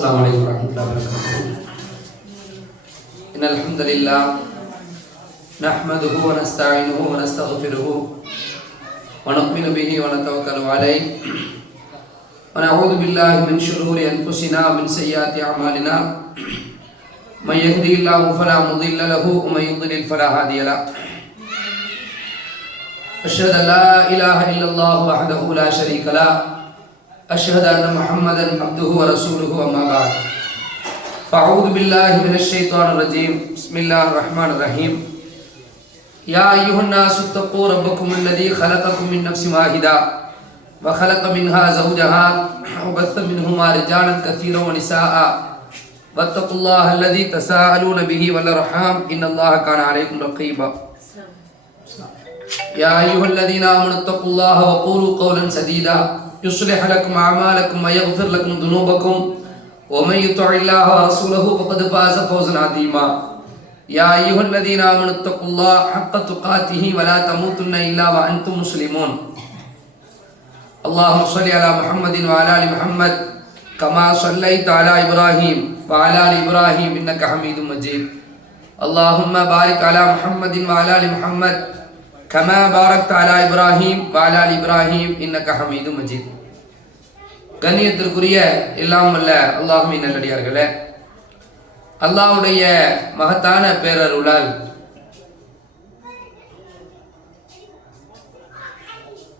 السلام عليكم ورحمة الله وبركاته. إن الحمد لله نحمده ونستعينه ونستغفره ونؤمن به ونتوكل عليه ونعوذ بالله من شرور أنفسنا ومن سيئات أعمالنا من يهده الله فلا مضل له ومن يضلل فلا هادي له. أشهد أن لا إله إلا الله وحده لا شريك له أشهد أن محمدا عبده ورسوله أما بعد فأعوذ بالله من الشيطان الرجيم بسم الله الرحمن الرحيم. يا أيها الناس اتقوا ربكم الذي خلقكم من نفس واحدة وخلق منها زوجها وبث منهما رجالا كثيرا ونساء واتقوا الله الذي تساءلون به والأرحام إن الله كان عليكم رقيبا. يا أيها الذين آمنوا اتقوا الله وقولوا قولا سديدا يصلح لكم أعمالكم ويغفر لكم ذنوبكم ومن يطع الله ورسوله فقد فاز فوزا عظيما. يا أيها الذين آمنوا اتقوا الله حق تقاته ولا تموتن إلا وأنتم مسلمون. اللهم صل على محمد وعلى آل محمد كما صليت على إبراهيم وعلى آل إبراهيم إنك حميد مجيد. اللهم بارك على محمد وعلى آل محمد كما باركت على إبراهيم وعلى آل إبراهيم إنك حميد مجيد. கண்ணியத்திற்குரிய எல்லாம் வல்ல அல்லாஹ்வின் நல்லடியார்களே, அல்லாஹ்வுடைய மகத்தான பேரருளால்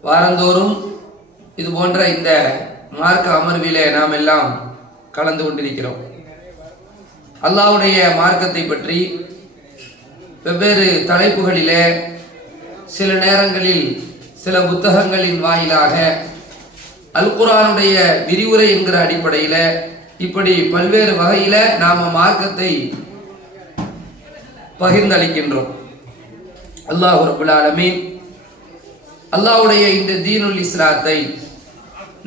வாரந்தோறும் இது போன்ற இந்த மார்க்க அமர்விலே நாம் எல்லாம் கலந்து கொண்டிருக்கிறோம். அல்லாஹ்வுடைய மார்க்கத்தை பற்றி வெவ்வேறு தலைப்புகளிலே சில நேரங்களில் சில புத்தகங்களின் வாயிலாக அல் குர்ஆனுடைய விரிவுரை என்கிற அடிப்படையில் இப்படி பல்வேறு வகையில் நாம் மார்க்கத்தை பகிர்ந்தளிக்கின்றோம். அல்லாஹ் ரப்பல் ஆலமீன் அல்லாஹ்வுடைய இந்த தீனுல் இஸ்லாத்தை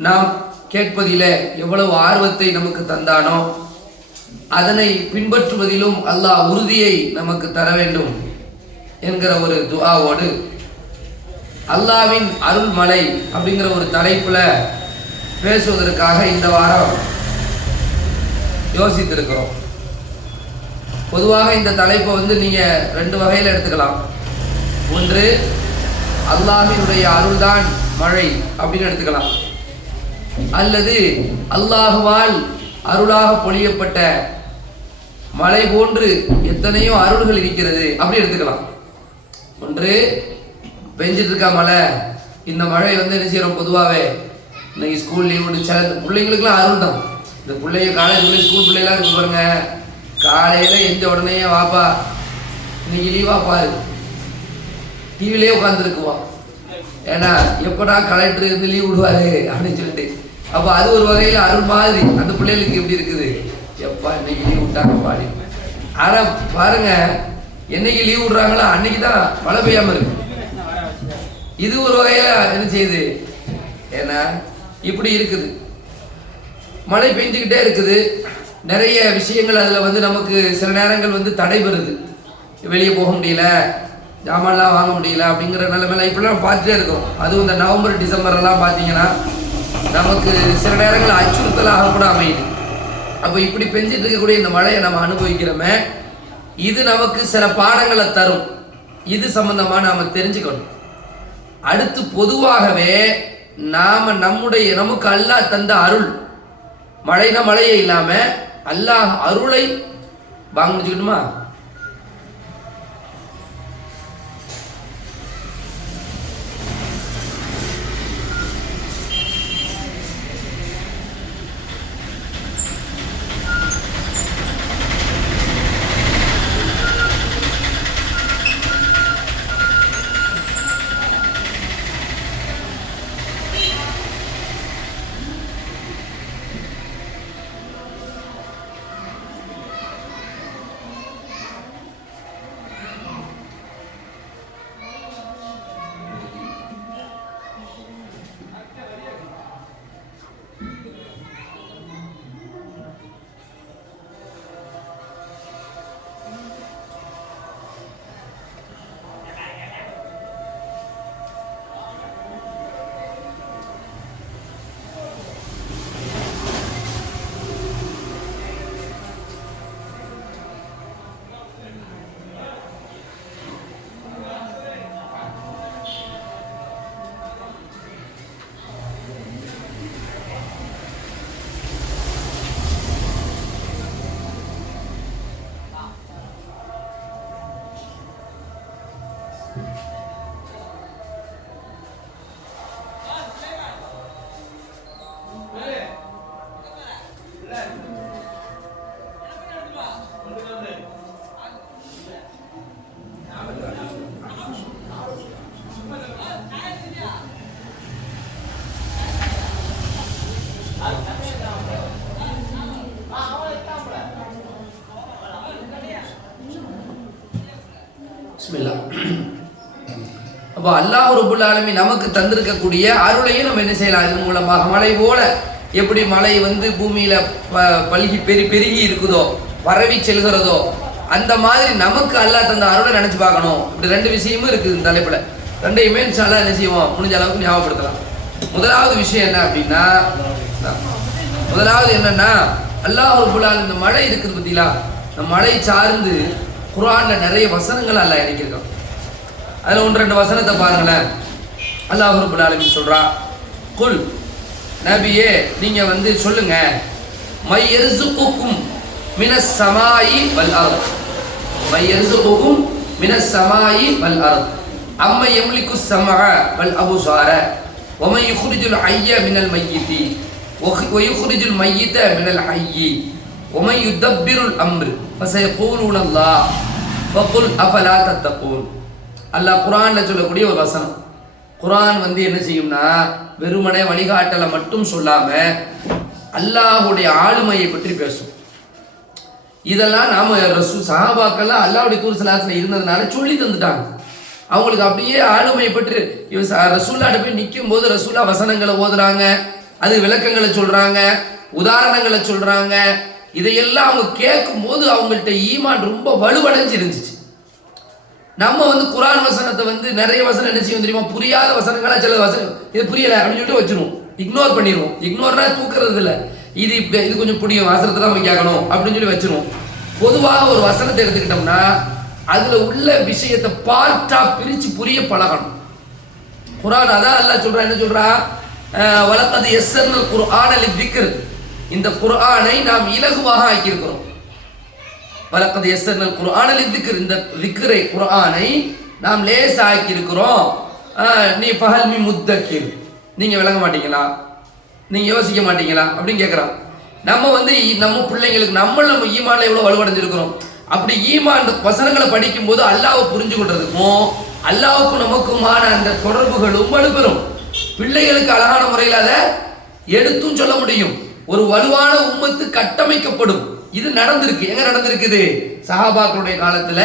நாம் கேட்பதில் எவ்வளவு ஆர்வத்தை நமக்கு தந்தானோ அதனை பின்பற்றுவதிலும் அல்லாஹ் உறுதியை நமக்கு தர வேண்டும் என்கிற ஒரு துஆவோடு அல்லாஹ்வின் அருள்மலை அப்படிங்கிற ஒரு தலைப்புல பேசுவதற்காக இந்த வாரம் யோசித்திருக்கிறோம். பொதுவாக இந்த தலைப்பை நீங்க ரெண்டு வகையில் எடுத்துக்கலாம். ஒன்று, அல்லாஹ்வினுடைய அருள்தான் மழை அப்படின்னு எடுத்துக்கலாம், அல்லது அல்லாஹுவால் அருளாக பொழியப்பட்ட மழை போன்று எத்தனையோ அருள்கள் இருக்கிறது அப்படி எடுத்துக்கலாம். ஒன்று, பெஞ்சிட்டு இருக்கா மழை, இந்த மழை என்ன செய்யறோம், பொதுவாகவே இன்னைக்கு ஸ்கூல் லீவ் முடிச்சா இந்த பிள்ளைங்களுக்குலாம் அருள் தான். இந்த பிள்ளைங்க காலேஜ் ஸ்கூல் பிள்ளைலாம் இருக்கு பாருங்க, காலையில் எந்த உடனே வாப்பா இன்னைக்கு லீவா பாரு, டிவிலே உட்காந்துருக்குவோம். ஏன்னா எப்படா கலெக்டர் இருந்து லீவ் விடுவாரு அப்படின்னு சொல்லிட்டு. அப்போ அது ஒரு வகையில் அருள் மாதிரி அந்த பிள்ளைகளுக்கு எப்படி இருக்குது, எப்பா இன்னைக்கு லீவ் விட்டாங்க பாடி. ஆனால் பாருங்க, என்னைக்கு லீவ் விடுறாங்களோ அன்னைக்கு தான் மழை பெய்யாம இருக்கு. இது ஒரு வகையில என்ன செய்யுது, ஏன்னா இப்படி இருக்குது, மழை பெஞ்சுக்கிட்டே இருக்குது. நிறைய விஷயங்கள் அதில் நமக்கு சில நேரங்கள் தடைபெறுது. வெளியே போக முடியல, ஜாமான்லாம் வாங்க முடியல அப்படிங்கிற நிலைமையில இப்படிலாம் பார்த்துட்டே இருக்கோம். அதுவும் இந்த நவம்பர் டிசம்பர்லாம் பார்த்தீங்கன்னா நமக்கு சில நேரங்கள் அச்சுறுத்தலாக கூட அமையுது. அப்போ இப்படி பெஞ்சிட்டு இருக்கக்கூடிய இந்த மழையை நம்ம அனுபவிக்கிறோமே, இது நமக்கு சில பாடங்களை தரும். இது சம்பந்தமா நாம தெரிஞ்சுக்கணும். அடுத்து, பொதுவாகவே நமக்கு அல்லாஹ் தந்த அருள், மழைனா மழையே இல்லாம அல்லாஹ் அருளை வாங்க முடிச்சுக்கணுமா? பிஸ்மில்லாஹ். அப்போ அல்லாஹ் ரப்பல் ஆலமீன் நமக்கு தந்திருக்கக்கூடிய அருளையும் நம்ம என்ன செய்யலாம்? இதன் மூலமாக மழை போல எப்படி மழை வந்து பூமியில பல்கி பெருகி இருக்குதோ, பரவி செல்கிறதோ, அந்த மாதிரி நமக்கு அல்லாஹ் தந்த அருளை நினைச்சு பார்க்கணும். இப்படி ரெண்டு விஷயமும் இருக்குது இந்த தலைப்புல. ரெண்டையுமே இன்ஷாஅல்லாஹ் என்ன செய்வோம், முடிஞ்ச அளவுக்கு ஞாபகப்படுத்தலாம். முதலாவது விஷயம் என்ன அப்படின்னா, முதலாவது என்னன்னா அல்லாஹ் ரப்பல் ஆலமீன் இந்த மழை இருக்குது பத்திலா, இந்த மழை சார்ந்து குர்ஆன்ல நிறைய வசனங்கள் அல்லாஹ் இறக்கியிருக்கான். அதுல ஒன்று ரெண்டு வசனத்தை பாருங்களேன். அல்லாஹ் ரப்பல் ஆலமீன் சொல்றான், குல் நபியே நீங்க வந்து சொல்லுங்க, மை யர்ஸுகுக்கும் மினஸ் ஸமாஇ வல் அர்த், மை யர்ஸுகுக்கும் மினஸ் ஸமாஇ வல் அர்த் அம்ம யம்லிகு ஸமஅ வல் அப்ஸார வமன் யுக்ரிஜுல் ஹய்ய மினல் மய்யித்தி வயுக்ரிஜுல் மய்யித மினல் ஹய்யி வமன் யுதப்பிருல் அம்ர் ஃபஸயகூலுன அல்லாஹ் ஃபகுல் அஃபலா தத்தகூன். அல்லாஹ் குர்ஆன்ல சொல்லக்கூடிய ஒரு வசனம். குர்ஆன் வந்து என்ன செய்யும்னா வெறுமனே வழிகாட்டலை மட்டும் சொல்லாம அல்லாஹ்வுடைய ஆளுமையை பற்றி பேசும். இதெல்லாம் நாம சஹாபாக்கெல்லாம் அல்லாஹ்வுடைய தூதர் ஸல்லல்லாஹு அலைஹி வஸல்லம் இருந்ததுனால சொல்லி தந்துட்டாங்க. அவங்களுக்கு அப்படியே ஆளுமையை பற்றி ரசூலுல்லாஹ் போய் நிற்கும் போது ரசூலுல்லாஹ் வசனங்களை ஓதுறாங்க, அது விளக்கங்களை சொல்றாங்க, உதாரணங்களை சொல்றாங்க. இதையெல்லாம் அவங்க கேட்கும் போது அவங்கள்ட்ட ஈமான் ரொம்ப வலுவடைஞ்சு இருந்துச்சு. நம்ம வந்து குர்ஆன் வசனத்தை வந்து நிறைய வசனம் என்ன செய்யும் தெரியுமா, புரியாத வசனங்களா சில வசனம் இது புரியல அப்படின்னு சொல்லிட்டு வச்சிருவோம், இக்னோர் பண்ணிடுவோம். இக்னோர்னா தூக்குறது இல்லை, இது கொஞ்சம் புரியும் வசனத்தை தான் நம்ம கேட்கணும் அப்படின்னு சொல்லி வச்சிருவோம். பொதுவாக ஒரு வசனத்தை எடுத்துக்கிட்டோம்னா அதுல உள்ள விஷயத்தை பார்ட்டா பிரிச்சு புரிய பழகணும். குர்ஆன் அதான் அல்லாஹ் சொல்றான், என்ன சொல்றா, வலக்கத் யஸ்ஸர்னல் குர்ஆன லிذிக்ர், இந்த குர்ஆனை நாம் இலகுவாக ஆக்கியிருக்கிறோம். வலக்கத் யஸ்ஸர்னல் குர்ஆன லிذிக்ர், இந்த விக்ரை குர்ஆனை நாம் லேசாக்கி இருக்கிறோம். நீ ஃபஹல் மி முத்தக்கிர், நீங்க விளங்க மாட்டீங்களா, நீங்க யோசிக்க மாட்டீங்களா அப்படின்னு கேட்குறான். நம்ம வந்து நம்ம பிள்ளைங்களுக்கு நம்ம ஈமான்ல எவ்வளோ வலுவடைஞ்சிருக்கிறோம். அப்படி ஈமான் வசனங்களை படிக்கும் போது அல்லாஹ்வை புரிஞ்சு கொள்றதுக்கும் அல்லாஹ்வுக்கும் நமக்குமான அந்த தொடர்புகளும் வலுப்பெறும். பிள்ளைகளுக்கு அழகான முறையில் அதை எடுத்தும் சொல்ல முடியும். ஒரு வலுவான உம்மத்து கட்டமைக்கப்படும். இது நடந்திருக்கு. எங்க நடந்திருக்குது? சஹாபாக்களுடைய காலத்துல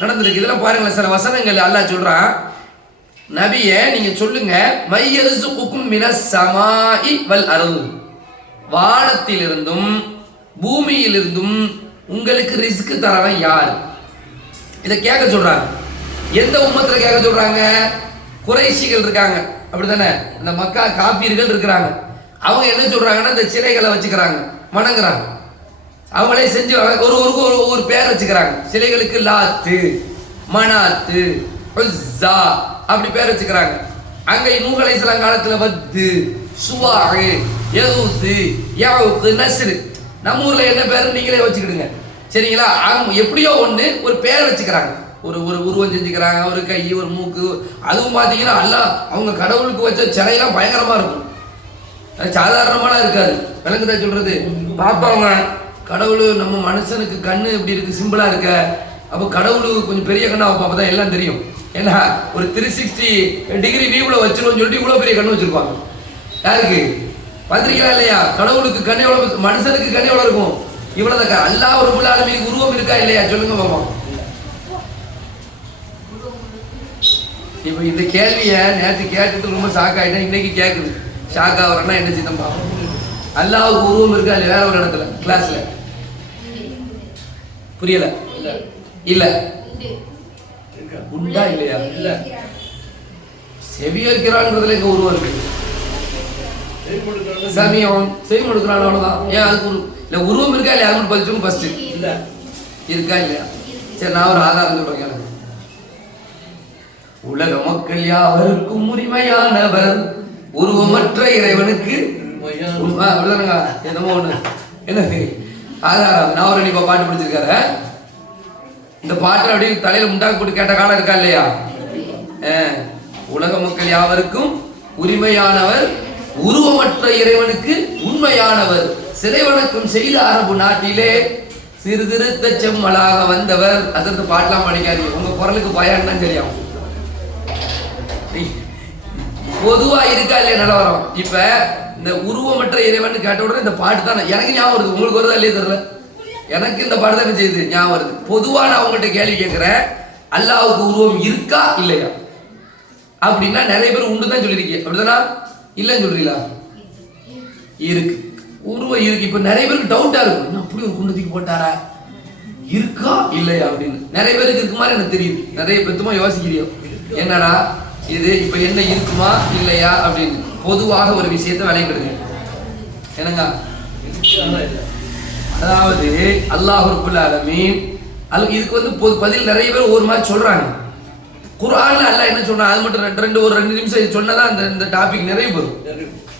நடந்திருக்கு. இதெல்லாம் பாருங்களேன், சில வசனங்கள் அல்லாஹ் சொல்றான், நபியே நீங்க சொல்லுங்க, மை யர்ஸுகுக்கும் மினஸ் ஸமாஇ வல் அர்த், வானத்திலிருந்தும் பூமியிலிருந்தும் உங்களுக்கு ரிஸ்க் தரவன் யார்? இதை கேட்க சொல்றாங்க. எந்த உம்மத்துல கேட்க சொல்றாங்க? குறைஷிகள் இருக்காங்க, அப்படித்தானே? அந்த மக்கா காபீர்கள் இருக்கிறாங்க. அவங்க என்ன சொல்றாங்கன்னா இந்த சிலைகளை வச்சுக்கிறாங்க, வணங்குறாங்க. அவங்களே செஞ்சு ஒரு பேர் வச்சுக்கிறாங்க சிலைகளுக்கு. லாத்து, மனாத்து, உஸ்ஸா அப்படி பேர் வச்சுக்கிறாங்க. அங்க நூஹ் அலைஹிஸ்ஸலாம் காலத்துல வத்து, சுவாஹ், யகூத், யஊக், நஸ்ர். நம்ம ஊர்ல என்ன பேர் நீங்களே வச்சுக்கிடுங்க, சரிங்களா? எப்படியோ ஒன்று ஒரு பேர் வச்சுக்கிறாங்க, ஒரு உருவம் செஞ்சுக்கிறாங்க, ஒரு கை, ஒரு மூக்கு. அதுவும் பார்த்தீங்கன்னா அல்லாஹ் அவங்க கடவுளுக்கு வச்ச சிலையெல்லாம் பயங்கரமா இருக்கும், சாதாரணமான இருக்காது. விளங்குதா சொல்றது? பார்ப்பாங்க கடவுள் நம்ம மனுஷனுக்கு கண்ணு இப்படி இருக்கு, சிம்பிளா இருக்க, அப்போ கடவுள் கொஞ்சம் பெரிய கண்ணா வைப்பா, அப்பதான் எல்லாம் தெரியும். ஏன்னா ஒரு 360 டிகிரி வியூவில் வச்சிருவோம் சொல்லிட்டு இவ்வளோ பெரிய கண்ணு வச்சிருப்பாங்க. யாருக்கு பார்த்துருக்கீங்களா இல்லையா? கடவுளுக்கு கண் எவ்வளோ, மனுஷனுக்கு கண் எவ்வளோ இருக்கும்? இவ்வளவு. அல்லாஹ் ரப்பல் ஆலமீனுக்கு உருவம் இருக்கா இல்லையா சொல்லுங்க பாப்போம். இப்போ இந்த கேள்வியை நேற்று கேட்டுட்டு ரொம்ப ஷாக் ஆகிட்டேன், இன்னைக்கு கேட்குது. ஷாக் ஆகிறேன்னா என்ன சித்தம்பா, அல்லாஹ்வுக்கு உருவம் இருக்கா இல்லையா? வேற ஒரு இடத்துல கிளாஸ்ல புரியல இல்ல உண்டா இல்லையா? இல்ல செவி இருக்கிறான்றதுல எங்க உருவம் இருக்கு, சமயம் செவி கொடுக்குறான், அவ்வளவுதான். ஏன் அதுக்கு இல்ல உருவம் இருக்கா இல்லையா? அது பதிச்சுங்க ஃபர்ஸ்ட். இல்ல இருக்கா இல்லையா? சரி, நான் ஒரு ஆதாரம் சொல்றேன். எனக்கு உலக மக்கள் யாவருக்கும் உரிமையானவர், உருவமற்ற இறைவனுக்கு என்னமோ ஒண்ணு. என்னது ஆதாரம்? நான் ஒரு பாட்டு படிச்சிருக்காரு. இந்த பாட்டு அப்படியே தலையில முண்டாக்கு போட்டு கேட்ட காலம் இருக்கா இல்லையா? உலக மக்கள் யாவருக்கும் உரிமையானவர், உருவமற்ற இறைவனுக்கு உண்மையானவர், சிலை வணக்கம் செய்த அரபு நாட்டிலே சிறுதிருத்த செம்மலாக வந்தவர். அதற்கு பாட்டெல்லாம் படிக்காது, உங்க குரலுக்கு பயம் தான் தெரியும். பொதுவா இருக்கா இல்லையா நிலவரம்? இப்ப இந்த உருவமற்ற இறைவன் கேட்ட உடனே இந்த பாட்டு தான் எனக்கு ஞாபகம் வருது. உங்களுக்கு வருதா இல்லையா தெரியல, எனக்கு இந்த பாட்டு தான் என்ன செய்யுது ஞாபகம் வருது. பொதுவா நான் உங்கள்கிட்ட கேள்வி கேட்கிறேன், அல்லாஹ்வுக்கு உருவம் இருக்கா இல்லையா அப்படின்னா நிறைய பேர் உண்டு தான் சொல்லியிருக்கீங்க, அப்படிதானா? இல்லைன்னு சொல்றீங்களா? இருக்கு, உருவம் இருக்கு. இப்ப நிறைய பேருக்கு டவுட்டா இருக்கும், என்ன அப்படி ஒரு குண்டு தூக்கி போட்டாரா, இருக்கா இல்லையா அப்படின்னு. நிறைய பேருக்கு இருக்கு மாதிரி எனக்கு தெரியுது. நிறைய பெத்துமா யோசிக்கிறீங்க, என்னடா இது இப்ப என்ன இருக்குமா இல்லையா அப்படின்னு. பொதுவாக ஒரு விஷயத்தை விளையாடுங்க என்னங்க, அதாவது அல்லாஹ் ரப்பல் ஆலமீன் இதுக்கு வந்து பதில் நிறைய பேர் ஒரு மாதிரி சொல்றாங்க. குர்ஆன்ல அல்லாஹ் என்ன சொல்றான், அது மட்டும் ஒரு 2 நிமிஷம் சொன்னதான் இந்த டாபிக் நிறைய வரும்.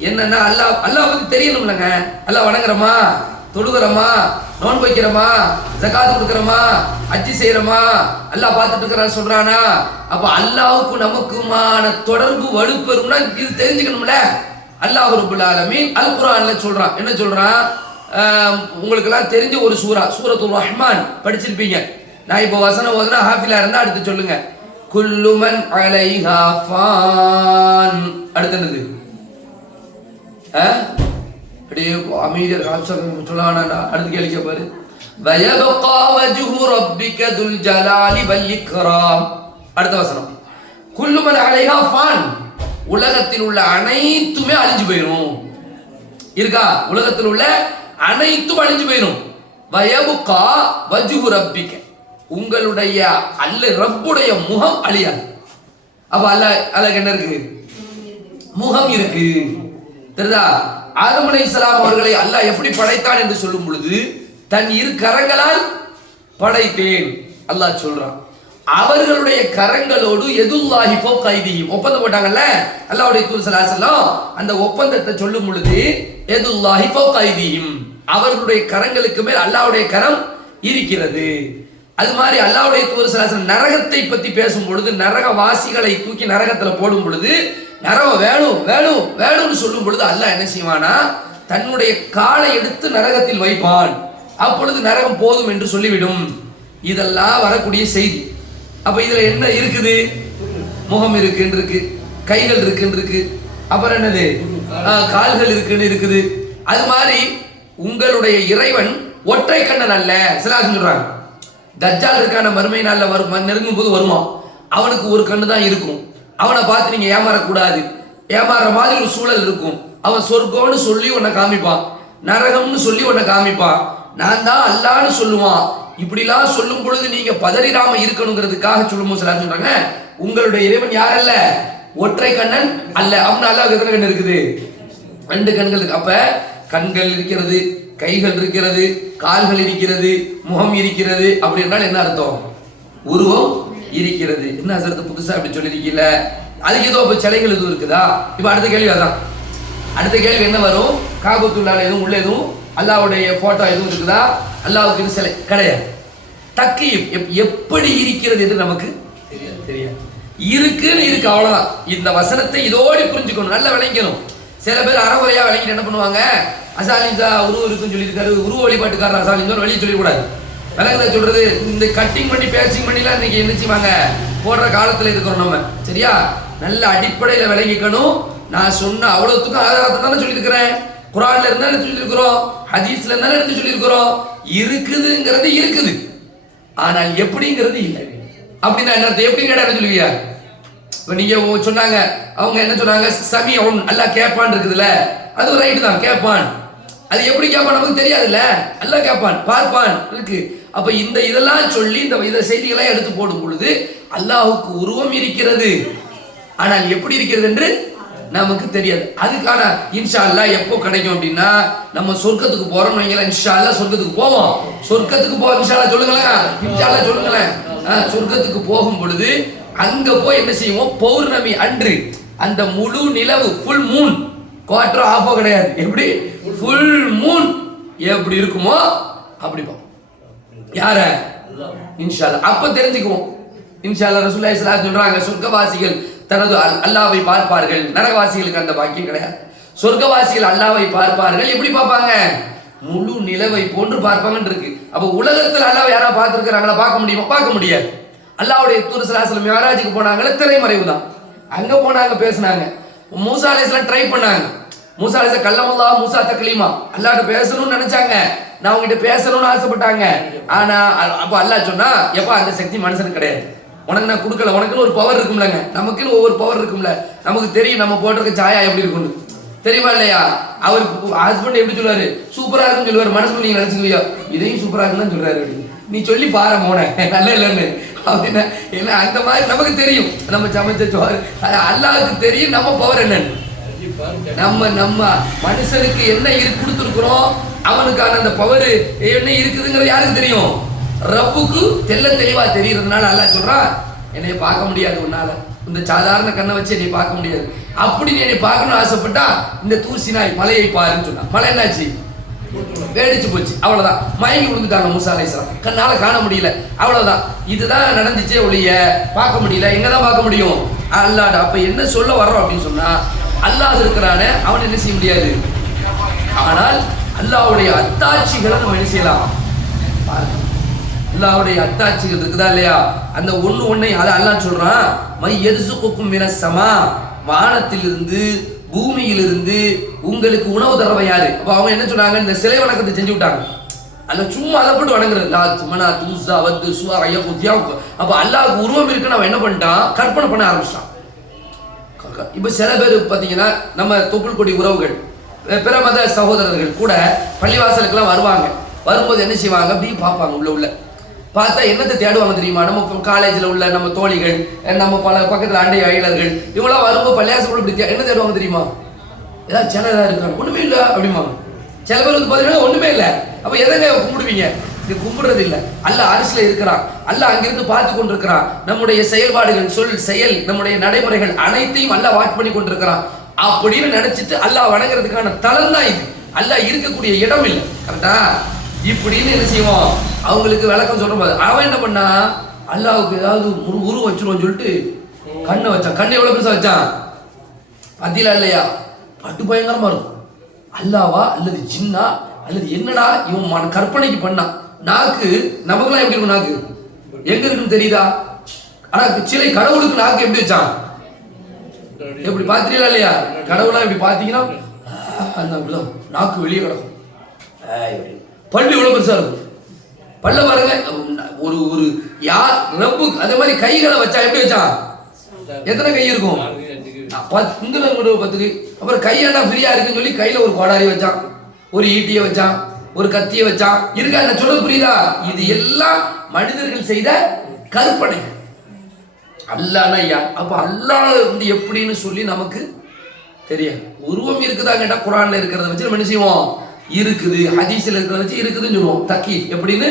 என்னன்னா அல்லாஹ் பத்தி தெரியணும்லங்க. அல்லாஹ் வணங்குறோமா, தொழுகிறோமா, நோன்பு வைக்கிறோமா, ஜகாத் கொடுக்கிறோமா, ஹஜ் செய்யறோமா, அல்லாஹ் பார்த்துட்டு இருக்கிறான் சொல்றானா? அப்ப அல்லாஹ்வுக்கு நமக்குமான தொடர்பு வலுப்பெறும்னா இது தெரிஞ்சுக்கணும்ல. அல்லாஹ் ரப்பல் ஆலமீன் அல் குர்ஆன்ல சொல்றான். என்ன சொல்றான்? உங்களுக்கு எல்லாம் தெரிஞ்ச ஒரு சூரத்துர் ரஹ்மான் படிச்சிருப்பீங்க. நான் இப்போ வசனம் ஓதுனா ஹாஃபிலா இருந்தா அடுத்து சொல்லுங்க. குல்லு மன் அலைஹா ஃபான். அடுத்து என்னது? அப்படியே அமைதியாக சொல்லானா? அடுத்து கேள்வி பாரு. வயபகா வஜ்ஹு ரப்பிக துல் ஜலாலி வல் இக்ராம். அடுத்த வசனம் குல்லு மன் அலைஹா ஃபான். உலகத்தில் உள்ள அனைத்துமே அழிஞ்சு போயிடும். இருக்கா? உலகத்தில் உள்ள அனைத்தும் அழிஞ்சு போயிடும். வயபகா வஜ்ஹு ரப்பிக, உங்களுடைய ரப்புடைய முகம் அழியாது. அப்ப அல்லாஹ் என்ன இருக்கு? முகம் இருக்கு. தெரியுதா? ஆதம் அலைஹிஸ்ஸலாம் அவர்களை அல்லாஹ் எப்படி படைத்தான் என்று சொல்லும் பொழுது தன் 2 கரங்களால் படைத்தேன் அல்லாஹ் சொல்றான். அவர்களுடைய கரங்களோடு எதுல்லாஹி ஃபௌக ஐதிஹிம் ஒப்பந்தம் போட்டாங்கல்ல அல்லாஹ்வுடைய தூதர் ஸல்லல்லாஹு அலைஹி வஸல்லம். அந்த ஒப்பந்தத்தை சொல்லும் பொழுது எதுல்லாஹி ஃபௌக ஐதிஹிம், அவர்களுடைய கரங்களுக்கு மேல் அல்லாஹ்வுடைய கரம் இருக்கிறது. அது மாதிரி அல்லாஹ்வுடைய தூதர் ஸல்லல்லாஹு அலைஹி வஸல்லம் நரகத்தை பத்தி பேசும் பொழுது, நரகவாசிகளை தூக்கி நரகத்துல போடும் பொழுது, நரகம் வேணும் வேணும் வேணும்னு சொல்லும் பொழுது அல்லாஹ் என்ன செய்வானா, தன்னுடைய காலை எடுத்து நரகத்தில் வைப்பான். அப்பொழுது நரகம் போதும் என்று சொல்லிவிடும். இதெல்லாம் வரக்கூடிய செய்தி. அப்ப இதுல என்ன இருக்குது? முகம் இருக்கு, கைகள் இருக்கு, அப்புறம் என்னது, கால்கள் இருக்குது. அது மாதிரி உங்களுடைய இறைவன் ஒற்றை கண்ணன் அல்ல. சிலாசன் சொல்றாங்க, தஜ்ஜால் இருக்கான மறுமை நாள்ல நெருங்கும் போது வருவான், அவனுக்கு ஒரு கண்ணு தான் இருக்கும். அவனை பார்த்து நீங்க ஏமாறக்கூடாது. ஏமாறுற மாதிரி ஒரு சூழல் இருக்கும். அவன் சொர்க்கம்னு சொல்லி உன்னை காமிப்பான், நரகம்னு சொல்லி உன்னை காமிப்பான், நான் தான் அல்லான்னு சொல்லுவான். இப்படிலாம் சொல்லும் பொழுது நீங்க பதறிடாம இருக்கணுங்கிறதுக்காக சொல்லும்போது சொல்றாங்க, உங்களுடைய இறைவன் யார் அல்ல, ஒற்றை கண்ணன் அல்ல. அவன் அல்லாஹ்வுக்கு எத்தனை கண் இருக்குது? 2 கண்கள் இருக்கு. அப்ப கண்கள் இருக்கிறது, கைகள் இருக்கிறது, கால்கள் இருக்கிறது, முகம் இருக்கிறது. அப்படி என்றால் என்ன அர்த்தம்? உருவம் இருக்கிறது. என்ன அர்த்தம்? புதுசா அப்படி சொல்லிருக்கீல, அதுக்கு ஏதோ சிலைகள் எதுவும் இருக்குதா? இப்ப அடுத்த கேள்வி அதான். அடுத்த கேள்வி என்ன வரும்? காபத்துல்லாஹ் எதுவும் உள்ள எதுவும் அல்லாஹ்வுடைய போட்டோ எதுவும் இருக்குதா? அல்லாஹ்வுக்கு சிலை கிடையாது. தக்கீஃப் எப்படி இருக்கிறது என்று நமக்கு தெரியாது. இருக்குன்னு இருக்கு, அவ்வளவுதான். இந்த வசனத்தை இதோடு புரிஞ்சுக்கணும், நல்லா விளங்கணும். சில பேர் அறகுறையா விளங்கிட்டு என்ன பண்ணுவாங்க, அசாலிங்கா உருவம் இருக்குன்னு சொல்லியிருக்காரு, உருவ வழிபாட்டுக்காரர் அசாலிங்கா வெளியே சொல்லிக்கூடாது. விளங்குதா சொல்றது? இந்த கட்டிங் பண்ணி பேசிங் பண்ணிலாம் இன்னைக்கு என்ன செய்வாங்க, போடுற காலத்துல இருக்கிறோம் நம்ம. சரியா? நல்ல அடிப்படையில விளங்கிக்கணும். நான் சொன்ன அவ்வளவுத்துக்கும் ஆதாரத்தை தானே சொல்லியிருக்கிறேன். குர்ஆன்ல இருந்தா எடுத்து சொல்லியிருக்கிறோம், ஹதீஸ்ல இருந்தா எடுத்து சொல்லியிருக்கிறோம். இருக்குதுங்கிறது இருக்குது, ஆனால் எப்படிங்கிறது இல்லை. அப்படின்னா என்ன அர்த்தம்? எப்படி கேட்டா என்ன சொல்லுவீங்க? இப்ப நீங்க சொன்னாங்க, அவங்க என்ன சொன்னாங்க, சமீஉன் அல்லாஹ் கேட்பான் இருக்குதுல்ல, அது ரைட்டு தான், கேட்பான். அது எப்படி கேட்பான் நமக்கு தெரியாதுல்ல. அல்லாஹ் கேட்பான், பார்ப்பான் இருக்கு. அப்ப இதெல்லாம் சொல்லி இந்த செய்திகளை எடுத்து போடும் பொழுது அல்லாஹ்வுக்கு உருவம் இருக்கிறது, ஆனால் எப்படி இருக்கிறது என்று நமக்கு தெரியாது. அதுக்கான இன்ஷா அல்லாஹ் எப்போ கிடைக்கும் அப்படின்னா, நம்ம சொர்க்கத்துக்கு போறோம் வைங்களேன். இன்ஷா அல்லாஹ் சொர்க்கத்துக்கு போவோம். சொர்க்கத்துக்கு போவோம் இன்ஷா அல்லாஹ் சொல்லுங்களேன். இன்ஷா அல்லாஹ் சொல்லுங்களேன். சொர்க்கத்துக்கு போகும் பொழுது அங்க போய் என்ன செய்வோம், பௌர்ணமி அன்று அந்த முழு நிலவு, ஃபுல் மூன், குவார்டர் ஆஃபோ கிடையாது, எப்படி ஃபுல் மூன் எப்படி இருக்குமோ அப்படி பார்ப்போம். யார? இன்ஷா அல்லாஹ் அப்ப தெரிஞ்சுக்குவோம். இன்ஷா அல்லாஹ் ரசூலுல்லாஹி ஸல்லல்லாஹு அலைஹி வஸல்லம் சொல்றாங்க, சொர்க்கவாசிகள் தனது அல்லாஹ்வை பார்ப்பார்கள். நரகவாசிகளுக்கு அந்த பாக்கியம் கிடையாது. சொர்க்கவாசிகள் அல்லாஹ்வை பார்ப்பார்கள். எப்படி பார்ப்பாங்க? முழு நிலவை போன்று பார்ப்பாங்கன்னு இருக்கு. அப்ப உலகத்தில் அல்லாஹ்வை யாரா பார்த்திருக்கிறாங்களா? பார்க்க முடியுமா? பார்க்க முடியாது. அல்லாஹ்வுடைய தூதர் ஸல்லல்லாஹு அலைஹி வஸல்லம் மிஅராஜுக்கு போனாங்களே, திரைமறைவு தான். அங்க போனாங்க, பேசினாங்க. மூசா அலைஹிஸ்ஸலாம் ட்ரை பண்ணாங்க. மூசா அலைஹிஸ்ஸலாம் கல்லமல்லாஹ் மூசா தக்லீமா, அல்லாஹ்ட்ட பேசணும்னு நினைச்சாங்க, நான் உங்ககிட்ட பேசணும்னு ஆசைப்பட்டாங்க. ஆனா அப்ப அல்லாஹ் சொன்னா, எப்ப அந்த சக்தி மனுஷனுக்கு கிடையாது. உனக்கு நான் கொடுக்கல, உனக்குன்னு ஒரு பவர் இருக்கும்லங்க, நமக்குன்னு ஒவ்வொரு பவர் இருக்கும்ல. நமக்கு தெரியும் நம்ம போட்டிருக்க சாயா எப்படி இருக்கும்னு, தெரியுமா இல்லையா? அவர் ஹஸ்பண்ட் எப்படி சொல்லுவாரு, சூப்பரா இருக்குன்னு சொல்லுவாரு, மனசுக்கு நீங்க நினைச்சுக்குவியா இதையும் சூப்பரா இருக்குன்னு சொல்றாரு அப்படின்னு. நீ சொல்லி பாரு மோனே நல்ல இல்லைன்னு அப்படின்னா என்ன, அந்த மாதிரி நமக்கு தெரியும் நம்ம சமைச்ச சோறு. அல்லாஹ்வுக்கு தெரியும் நம்ம பவர் என்னன்னு. நம்ம மனுஷனுக்கு என்ன கொடுத்துருக்குறோம், அவனுக்கான அந்த பவர் என்ன இருக்குதுங்கிறது யாருக்கு தெரியும்? ரப்புக்கு தெல்ல தெளிவா தெரியுறதுனால அல்லாஹ் சொல்றான், என்னைய பார்க்க முடியாது உன்னால, இந்த சாதாரண கண்ணை வச்சு என்னை பார்க்க முடியாது. அப்படி நீ என்னை பார்க்கணும்னு ஆசைப்பட்டா இந்த தூசினாய் மலையை பாருன்னு சொன்னா, மலை என்னாச்சு? வேடிச்சு போச்சு, அவ்வளவுதான். மயங்கி விழுந்துட்டாங்க மூசா அலைஹிஸ்ஸலாம், கண்ணால காண முடியல, அவ்வளவுதான். இதுதான் நடந்துச்சே ஒழிய பார்க்க முடியல. எங்கதான் பார்க்க முடியும்? அல்லாஹ். அப்ப என்ன சொல்ல வர்றோம் அப்படின்னு சொன்னா, அல்லாஹ் இருக்கிறானே அவன் என்ன செய்ய முடியாது. ஆனால் அல்லாஹ்வுடைய அத்தாட்சிகளை நம்ம என்ன செய்யலாம்? அல்லாஹ்வுடைய அத்தாட்சிகள் இருக்குதா இல்லையா? அந்த ஒண்ணை அதை அல்லாஹ் சொல்றான், மை யர்சுகுக்கும் மினஸ் ஸமா, வானத்திலிருந்து பூமியிலிருந்து உங்களுக்கு உணவு தரவன் யாரு? அப்ப அவங்க என்ன சொன்னாங்க, இந்த சிலை வணக்கத்தை செஞ்சு விட்டாங்க. அல்ல சும்மா அதை போட்டு வணங்குறது. அப்ப அல்லாஹ்வுக்கு உருவம் இருக்குன்னு அவன் என்ன பண்ணிட்டான், கற்பனை பண்ண ஆரம்பிச்சிட்டான். இப்ப சில பேர் பாத்தீங்கன்னா நம்ம தொப்புள் கொடி உறவுகள், பிற மத சகோதரர்கள் கூட பள்ளிவாசலுக்கெல்லாம் வருவாங்க. வரும்போது என்ன செய்வாங்க, அப்படியே பார்ப்பாங்க, உள்ள பார்த்தா என்னத்தை தேடுவாங்க தெரியுமா? நம்ம காலேஜில் உள்ள நம்ம தோழிகள், நம்ம பல பக்கத்தில் அண்டை அயலர்கள், இவங்களாம் வரும்போது பள்ளியாசல் இப்படி என்ன தேடுவாங்க தெரியுமா? ஏதாவது சிலதாக இருக்காங்க, ஒன்றுமே இல்லை அப்படிம்பாங்க. சில பேர் வந்து பார்த்தீங்கன்னா ஒன்றுமே இல்லை. அப்போ எதங்க கும்பிடுவீங்க? இது கும்பிடுறது இல்லை. அல்லாஹ் அரிசியில் இருக்கிறான், அல்லாஹ் அங்கிருந்து பார்த்து கொண்டிருக்கிறான். நம்முடைய செயல்பாடுகள், சொல், செயல், நம்முடைய நடைமுறைகள் அனைத்தையும் அல்லாஹ் வாட்ச் பண்ணி கொண்டிருக்கிறான் அப்படின்னு நினைச்சிட்டு அல்லாஹ் வணங்குறதுக்கான தளம் தான் இது. அல்லாஹ் இருக்கக்கூடிய இடம் இல்லை. கரெக்டா? இப்படின்னு என்ன செய்வோம், அவங்களுக்கு விளக்கம் சொல்ற போது அவன் என்ன பண்ணா, அல்லாவுக்கு ஏதாவது உருவம் வச்சிருவோம் சொல்லிட்டு கண்ணை வச்சான். கண்ணை எவ்வளவு பெருசா வச்சான் பார்த்தீங்களா இல்லையா? பட்டு பயங்கரமா இருக்கும். அல்லாவா அல்லது ஜின்னா அல்லது என்னடா இவன் கற்பனைக்கு பண்ணான். நாக்கு நமக்குலாம் எப்படி இருக்கும்? நாக்கு எங்க இருக்குன்னு தெரியுதா? ஆனா சிலை கடவுளுக்கு நாக்கு எப்படி வச்சான்? எப்படி பாத்தீங்களா இல்லையா? கடவுளா இப்படி பாத்தீங்கன்னா அந்த நாக்கு வெளியே கிடக்கும். பல்லு எவ்வளவு பெருசா இருக்கும், பல்ல பாருங்க. ஒரு ஒரு யார் ரப்பு அதே மாதிரி கைகளை வச்சா எப்படி வச்சான்? எத்தனை கை இருக்கும்? 10 அப்புறம் கையெண்டா ஃப்ரீயா இருக்குன்னு சொல்லி கையில ஒரு கோடாரி வச்சான், ஒரு ஈட்டியை வச்சான், ஒரு கத்தியை வச்சான். இருக்கா? என்ன சொல்ல புரியுதா? இது எல்லாம் மனிதர்கள் செய்த கற்பனை. அல்லாஹ்னா யார்? அப்ப அல்லாஹ் வந்து எப்படின்னு சொல்லி நமக்கு தெரியாது. உருவம் இருக்குதா கேட்டா குர்ஆன்ல இருக்கிறத வச்சு நம்ம என்ன செய்வோம், இருக்குது, ஹதீஸ்ல இருக்கிறத வச்சு இருக்குதுன்னு சொல்லுவோம். தக்கீஃப் எப்படின்னு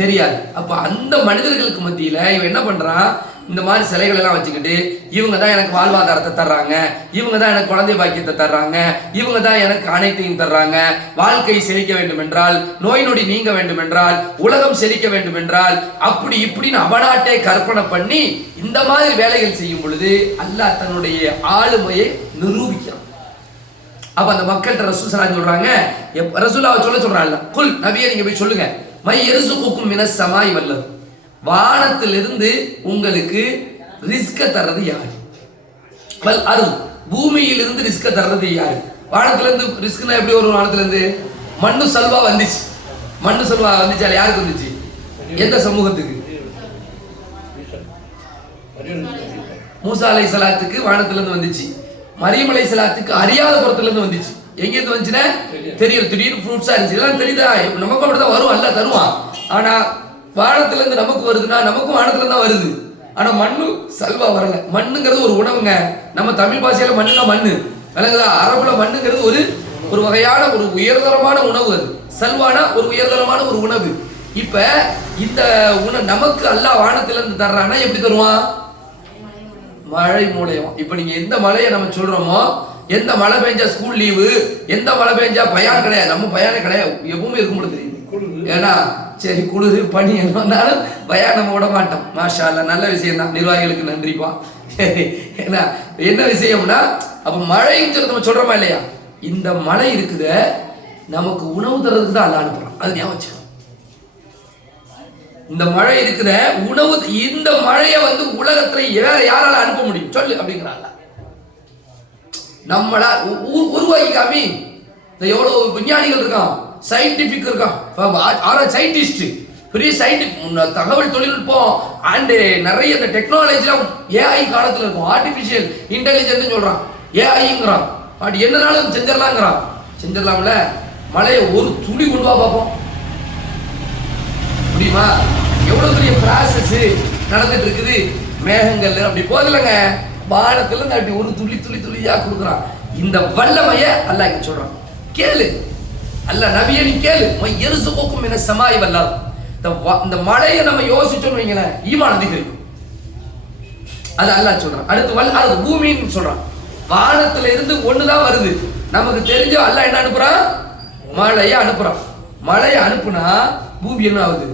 தெரியாது. அப்ப அந்த மனிதர்களுக்கு மத்தியில இவன் என்ன பண்றான், இந்த மாதிரி சிலைகள் எல்லாம் வச்சுக்கிட்டு இவங்க தான் எனக்கு வாழ்வாதாரத்தை தர்றாங்க, இவங்க தான் எனக்கு குழந்தை பாக்கியத்தை தர்றாங்க, இவங்க தான் எனக்கு அனைத்தையும் தர்றாங்க, வாழ்க்கை செழிக்க வேண்டும் என்றால், நோய் நொடி நீங்க வேண்டும் என்றால், உலகம் செழிக்க வேண்டும் என்றால், அப்படி இப்படின்னு அவனாட்டே கற்பனை பண்ணி இந்த மாதிரி வேலைகள் செய்யும் பொழுது அல்லாஹ் தன்னுடைய ஆளுமையை நிரூபிக்கிறான். அப்ப அந்த மக்கள்கிட்ட ரசூல் ஸல்லல்லாஹு சொல்றாங்க, ரசூலுல்லாஹ் சொல்றாங்க, குல் நபியே நீங்க போய் சொல்லுங்க, மை யர்சுகுக்கும் மினஸ் ஸமாஇ வல் அர்த், வானத்திலிருந்து உங்களுக்கு ரிஸ்க தர்றது யாரு? வல் அர்த், பூமியிலிருந்து ரிஸ்க தர்றது யாரு? வானத்திலிருந்து ரிஸ்க்னா எப்படி வரும்? வானத்திலிருந்து மண்ணு சல்வா வந்துச்சு. மண்ணு சல்வா வந்துச்சு, அது யாருக்கு வந்துச்சு? எந்த சமூகத்துக்கு? மூசா அலைஹிஸ்ஸலாத்துக்கு வானத்திலிருந்து வந்துச்சு. மரியம் அலைஹிஸ்ஸலாத்துக்கு அறியாத புறத்துல இருந்து வந்துச்சு. எங்க இருந்து வந்துச்சுன்னா தெரியல, திடீர்னு ஃப்ரூட்ஸா இருந்துச்சு. இதெல்லாம் தெரியுதா? நமக்கு அப்படிதான் வரும், அல்லாஹ் தருவான். ஆனா வானத்துல இருந்து நமக்கு வருதுன்னா நமக்கும் வானத்துல தான் வருது. ஆனா மண்ணு சல்வா வரல. மண்ணுங்கிறது ஒரு உணவுங்க. நம்ம தமிழ் பாஷையில மண்ணுனா மண்ணு விளங்குதா? அரபுல மண்ணுங்கிறது ஒரு ஒரு வகையான ஒரு உயர்தரமான உணவு. அது சல்வானா ஒரு உயர்தரமான ஒரு உணவு. இப்ப இந்த நமக்கு அல்லாஹ் வானத்துல இருந்து தர்றானா எப்படி தருவான்? மழை மூலமா. இப்ப நீங்க எந்த மழையை நம்ம சொல்றோமோ, எந்த மழை பெஞ்சா ஸ்கூல் லீவு, எந்த மழை பெஞ்சா பயான் கிடையாது. நம்ம பயானே கிடையாது, எப்பவுமே இருக்க முடியாது. ஏன்னா சரி குளிர் பனி வந்தாலும் பயான் நம்ம விட மாட்டோம். மாஷா அல்லாஹ், நல்ல விஷயம் தான், நிர்வாகிகளுக்கு நன்றிப்பா. சரி, ஏன்னா என்ன விஷயம்னா, அப்ப மழைன்னு நம்ம சொல்றோமா இல்லையா? இந்த மழை இருக்குத நமக்கு உணவு தர்றதுக்கு தான் அல்லாஹ் அனுப்புறான். அது ஞாபகம் வச்சுக்கணும். இந்த மழை இருக்குத உணவு, இந்த மழையை வந்து உலகத்துல வேற யாரால அனுப்ப முடியும் சொல்லு அப்படிங்கிறாங்க. நம்மளா உருவாக்கி காமி. எவ்வளவு விஞ்ஞானிகள் இருக்கான், சயின்டிபிக் இருக்கான், சயின்டிஸ்ட் பெரிய சயின்டிஃபிக் தகவல் தொழில்நுட்பம் அண்டு நிறைய இந்த டெக்னாலஜிலாம் ஏஐ காலத்தில் இருக்கும். ஆர்டிஃபிஷியல் இன்டெலிஜென்ஸ் சொல்றான், ஏஐங்கிறான். அப்படி என்னனாலும் செஞ்சிடலாங்கிறான். செஞ்சிடலாம்ல. மழையை ஒரு துளி கொண்டு வா பார்ப்போம், முடியுமா? எவ்வளவு பெரிய ப்ராசஸ் நடந்துட்டு இருக்குது. மேகங்கள் அப்படி போதில்லைங்க, வானத்துல இருந்து அப்படி ஒரு துளி துளி துளியா கொடுக்குறான். இந்த வல்லமைய அல்லாஹ் இங்க சொல்றான். கேளு, அல்லாஹ் நபியே நீ கேளு. யர்சுகுக்கும் மினஸ் ஸமாஇ வல் அர்த். இந்த மழையை நம்ம யோசிச்சோம்னு வைங்களேன், ஈமான் அதிகரிக்கும். அது அல்லாஹ் சொல்றான். அடுத்து வல் அர்த், பூமின்னு சொல்றான். வானத்துல இருந்து ஒண்ணுதான் வருது. நமக்கு தெரிஞ்ச அல்லாஹ் என்ன அனுப்புறான்? மழையை அனுப்புறான். மழையை அனுப்புனா பூமி என்ன ஆகுது?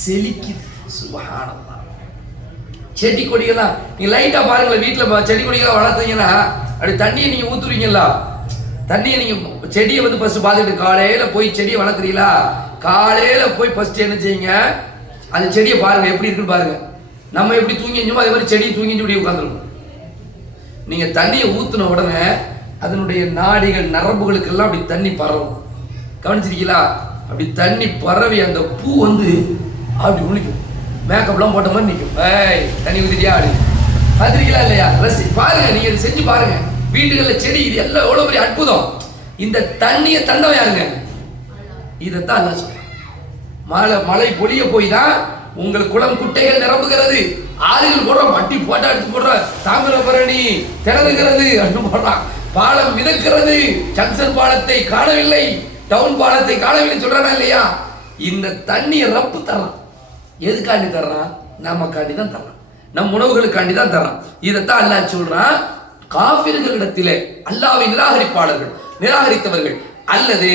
செழிக்குது. சுப்ஹானல்லாஹ். செடி கொடிகள்லாம் நீங்க லைட்டா பாருங்களேன், வீட்டுல செடி கொடிகளை வளர்த்தீங்கன்னா அப்படி தண்ணியை நீங்க ஊத்துறீங்களா? தண்ணியை நீங்க செடியை வந்து ஃபர்ஸ்ட் பார்த்துட்டு காலையில போய் செடியை வளர்க்குறீங்களா? காலையில போய் ஃபர்ஸ்ட் என்ன செய்யுங்க, அந்த செடியை பாருங்க எப்படி இருக்குன்னு பாருங்க. நம்ம எப்படி தூங்கிஞ்சோமோ அதே மாதிரி செடியை தூங்கிஞ்சு இப்படி உட்காந்துருக்கும். நீங்க தண்ணியை ஊத்துன உடனே அதனுடைய நாடிகள் நரம்புகளுக்கெல்லாம் அப்படி தண்ணி பரவும். கவனிச்சிருக்கீங்களா? அப்படி தண்ணி பரவி அந்த பூ வந்து அப்படி உணிக்கும். மேக்கப்லாம் போட்ட மாதிரி நிற்கும். தண்ணி ஊத்திட்டியா அப்படி பார்த்துருக்கீங்களா இல்லையா? ரசி பாருங்க, நீங்க இதை செஞ்சு பாருங்க வீட்டுகளில். செடி இது எல்லாம் எவ்வளவு பெரிய அற்புதம். இந்த தண்ணியை தந்தவன் யாருங்க? இதைத்தான் அல்ல சொல்றேன். மழை பொழிய போய் தான் உங்கள் குளம் குட்டைகள் நிரம்புகிறது. ஆறுகள் போடுறோம், பட்டி போட்டா எடுத்து போடுறோம், தாமிரபரணி திறந்துகிறது அப்படின்னு போடுறான். பாலம் மிதக்கிறது. ஜங்ஷன் பாலத்தை காணவில்லை, டவுன் பாலத்தை காணவில்லை சொல்றானா இல்லையா? இந்த தண்ணியை ரப்பு தர்றான். எதுக்காண்டி தர்றான்? நமக்காண்டி தான் தர்றான், நம் உணவுகளுக்காண்டி தான் தர்றான். இதைத்தான் அல்லாஹ் சொல்றான். காஃபிர்களிடத்திலே அல்லாஹ்வை நிராகரிப்பாளர்கள், நிராகரித்தவர்கள் அல்லது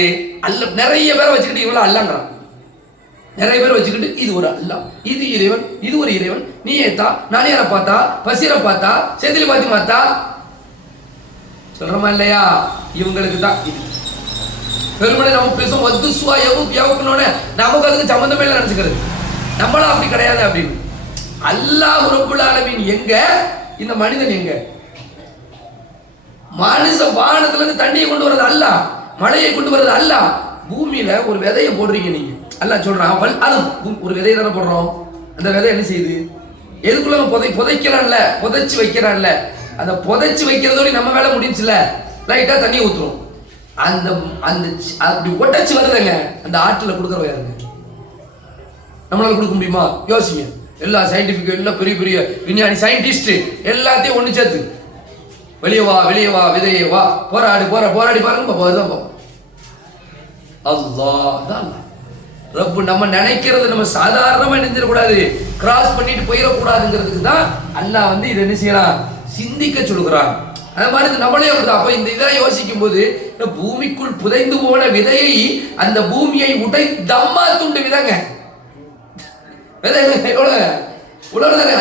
நிறைய பேரை வச்சுக்கிட்டு இவங்கள அல்லாங்கிறான். நிறைய பேர் வச்சுக்கிட்டு இது ஒரு அல்லாஹ், இது இறைவன், இது ஒரு இறைவன், நீ ஏத்தா, நானியாரை பார்த்தா, பசீரை பார்த்தா, செதிலி பாத்தி பார்த்தா சொல்றமா இல்லையா? இவங்களுக்கு தான் இது பெருமளை. நம்ம பேசும் வந்து சுவா எவுக்குனோட நமக்கு அதுக்கு சம்பந்தமே இல்லை நினைச்சுக்கிறது. நம்மளும் அப்படி கிடையாது அப்படின்னு. அல்லாஹ் ரப்புல் ஆலமீன் எங்க, இந்த மனிதன் எங்க? மனுஷ வானத்துல இருந்து தண்ணியை கொண்டு வர்றது அல்லாஹ், மழையை கொண்டு வர்றது அல்லாஹ். பூமியில ஒரு விதையை போடுறீங்க நீங்க, அல்லாஹ் சொல்றான் வல் அர்த். ஒரு விதையை தானே போடுறோம். அந்த விதை என்ன செய்யுது? எதுக்குள்ள புதைக்கலாம்ல, புதைச்சு வைக்கிறான்ல. அந்த புதைச்சு வைக்கிறதோட நம்ம வேலை முடிஞ்சுல, லைட்டா தண்ணி ஊத்துறோம். அந்த அந்த அப்படி ஒட்டச்சு வருதுங்க, அந்த ஆற்றுல கொடுக்குறவங்க யாருங்க? நம்மளால கொடுக்க முடியுமா? யோசிங்க. எல்லா சயின்டிபிக், எல்லாம் பெரிய பெரிய விஞ்ஞானி சயின்டிஸ்ட் எல்லாத்தையும் ஒண்ணு சேர்த்து வெளியே வா, வெளியே வா, விதையே வா, போராடி போராடி பாருங்க, பார்ப்போம். அல்லாஹ் தான் ரப்பு. நம்ம நினைக்கிறது நம்ம சாதாரணமா நினைச்சிடக்கூடாது, கிராஸ் பண்ணிட்டு போயிடக்கூடாதுங்கிறதுக்கு தான் அல்லாஹ் வந்து இதை என்ன செய்யலாம், சிந்திக்க சொல்லுகிறான். அது மாதிரி நம்மளே அப்படிதான். அப்ப இந்த இதெல்லாம் யோசிக்கும் போது பூமிக்குள் புதைந்து போன விதையை, அந்த பூமியை உடை தம்மா துண்டு விதைங்க.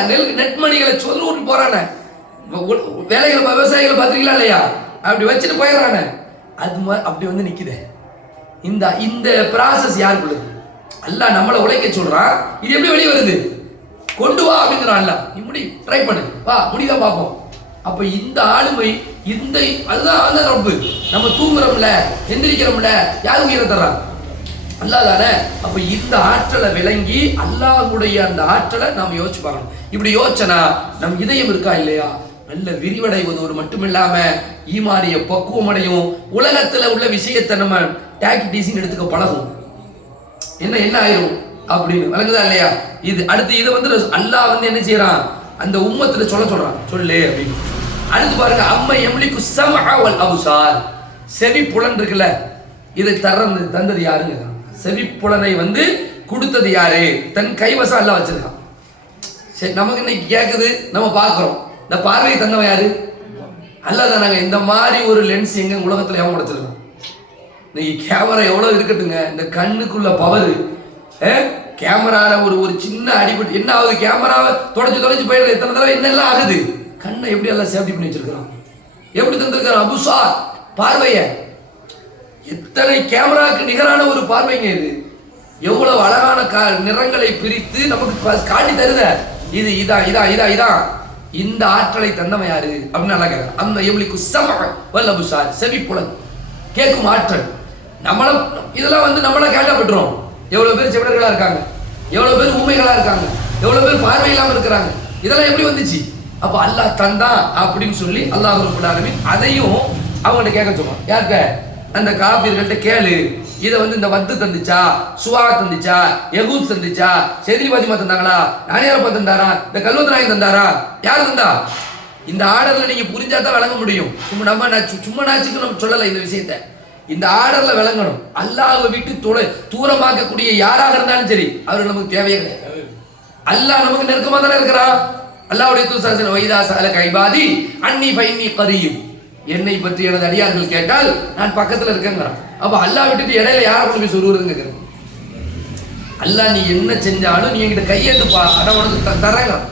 நெல் நெட்மணிகளை சொல்லி போறானே, வேலைகளை விவசாயிகளை பார்த்துருக்கீங்களா இல்லையா? அப்படி வச்சுட்டு போயிடறானே, அது மாதிரி அப்படி வந்து நிக்குது. இந்த இந்த ப்ராசஸ் யாருக்குள்ளது? அல்லாஹ் நம்மளை உழைக்க சொல்றான். இது எப்படி வெளியே வருது? கொண்டு வா அப்படிங்கிறான் அல்லாஹ். நீ முடி, ட்ரை பண்ணு, வா, முடிதான் பார்ப்போம். அப்ப இந்த ஆளுமை, இந்த அதுதான் அந்த ரப்பு. நம்ம தூங்குறோம்ல, எந்திரிக்கிறோம்ல, யாரு உயிரை தர்றான்? அல்லாஹ் தானே. அப்ப இந்த ஆற்றலை விளங்கி அல்லாஹ்வுடைய அந்த ஆற்றலை நாம் யோசிச்சு பார்க்கணும். இப்படி யோசனா நம் இதயம் இருக்கா இல்லையா, நல்ல விரிவடைவதோடு மட்டுமில்லாம ஈமானிய பக்குவம் அடையும். உலகத்துல உள்ள விஷயத்தை நம்ம டாக்டிஸிங் எடுத்துக்க பழகும். என்ன என்ன ஆயிரும் அப்படின்னு விளங்குதா இல்லையா? இது அடுத்து இதை வந்து அல்லாஹ் வந்து என்ன செய்யறான், அந்த உம்மத்துல சொல்றான், சொல்லு அப்படின்னு. அடுத்து பாருங்க, அம்மை எம்லிக்கு ஸம்அ வல் அப்சார். செவி புலன் இருக்குல்ல, இதை தந்தது யாருங்க? செவி புலனை வந்து கொடுத்தது யாரு? தன் கைவசம் அல்லாஹ் வச்சிருக்கான். சரி, நமக்கு இன்னைக்கு கேட்குது, நம்ம பார்க்குறோம். இந்த பார்வையை தந்தவன் யாரு? அல்லாஹ் தானாங்க. இந்த மாதிரி ஒரு லென்ஸ் எங்க உலகத்துல எவன் உடைச்சிருக்கான்? இன்னைக்கு கேமரா எவ்வளவு இருக்கட்டுங்க, இந்த கண்ணுக்குள்ள பவர். கேமரால ஒரு சின்ன அடிபட்டு என்ன ஆகுது? கேமராவை தொடச்சு போயிடுறது எத்தனை தடவை, என்னெல்லாம் ஆகுது? கண்ணை எப்படி எல்லாம் சேஃப்டி பண்ணி வச்சிருக்கிறான், எப்படி தந்திருக்கிறான்? அபுசார், பார்வைய. எத்தனை கேமராவுக்கு நிகரான ஒரு பார்வைங்க இது. எவ்வளவு அழகான நிறங்களை பிரித்து நமக்கு காட்டி தருத. இது இதான் இதான் இதான் இதான் இந்த ஆற்றலை தந்தவன் யாரு அப்படின்னு நல்லா கேட்கறான். அந்த எம்லிக்கு ஸம்அ வல் அப்சார், செவி புலன், கேட்கும் ஆற்றல். நம்மள இதெல்லாம் வந்து நம்மள கேட்டப்பட்டுரும். எவ்வளவு பேர் செவிடர்களா இருக்காங்க, எவ்வளவு பேர் ஊமைகளா இருக்காங்க, எவ்வளவு பேர் பார்வை இல்லாம இருக்கிறாங்க. இதெல்லாம் எப்படி வந்துச்சு? அப்ப அல்லாஹ் தந்தான் அப்படின்னு சொல்லி அல்லாஹ் ரப்பல் ஆலமீன் அதையும் அவங்கள்ட்ட கேட்க சொல்லுவான். யார்கிட்ட? அந்த காபீர்கள்ட்ட கேளு, இதை வந்து இந்த வத்து தந்துச்சா, சுவா தந்துச்சா, யகூத் தந்துச்சா, செதிரி பாத்திமா தந்தாங்களா, நானியாரப்பா தந்தாரா, இந்த கல்வத்ராயன் தந்தாரா, யார் தந்தா? இந்த ஆர்டர்ல நீங்க புரிஞ்சாதான் விளங்க முடியும். சும்மா நாச்சுக்கு நம்ம சொல்லல இந்த விஷயத்த. இந்த ஆர்டர்ல விளங்கணும். அல்லாஹ்வை விட்டு தூரமாக்கக்கூடிய யாராக இருந்தாலும் சரி அவர் நமக்கு தேவையே கிடையாது. அல்லாஹ் நமக்கு நெருக்கமா தானே இருக்கிறான். அல்லாஹ்வுடைய தூதர் வைதா சஅலக இபாதி அன்னி ஃபைன்னி கரீப், என்னை பற்றி எனது அடியார்கள் கேட்டால் நான் பக்கத்துல இருக்கேங்கிறான். அப்ப அல்லாஹ் விட்டுட்டு இடையில யாரை கொண்டு போய் சொல்லுறதுங்க? அல்லாஹ் நீ என்ன செஞ்சாலும் நீ என்கிட்ட கையெழுத்து அட உனக்கு தர்றேங்கிறான்.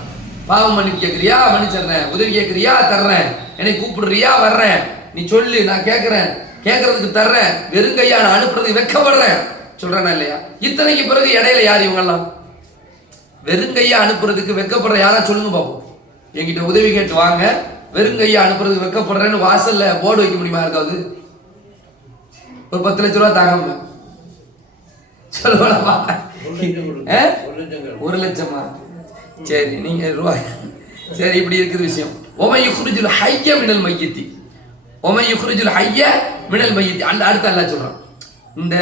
பாவம் மன்னிப்பு கேட்கறியா, மன்னிச்சிடுறேன். உதவி கேட்கறியா, தர்றேன். என்னை கூப்பிடுறியா, வர்றேன். நீ சொல்லு, நான் கேட்கிறேன், கேட்கறதுக்கு தர்றேன். வெறுங்கையா நான் அனுப்புறதுக்கு வெட்கப்படுறேன் சொல்றேனா இல்லையா? இத்தனைக்கு பிறகு இடையில யார் இவங்கெல்லாம்? வெறுங்கையா அனுப்புறதுக்கு வெட்கப்படுற யாரா சொல்லுங்க பாப்போம். என்கிட்ட உதவி கேட்டு வாங்க, வெறுங்கையா அனுப்புறதுக்கு வெட்கப்படுறேன்னு வாசல்ல போர்டு வைக்க முடியுமா இருக்காது? ஒரு 10 லட்ச ரூபா தாங்க சொல்லுவா. 1 லட்சமா? சரி, நீங்க ரூபாய். சரி, இப்படி இருக்குது விஷயம். ஒமை யுக்ரிஜுல் ஹய்ய மினல் மையித்தி, ஒமை யுக்ரிஜுல் ஹய்ய மினல் மையித்தி. அடுத்து அல்லாஹ் சொல்றான், இந்த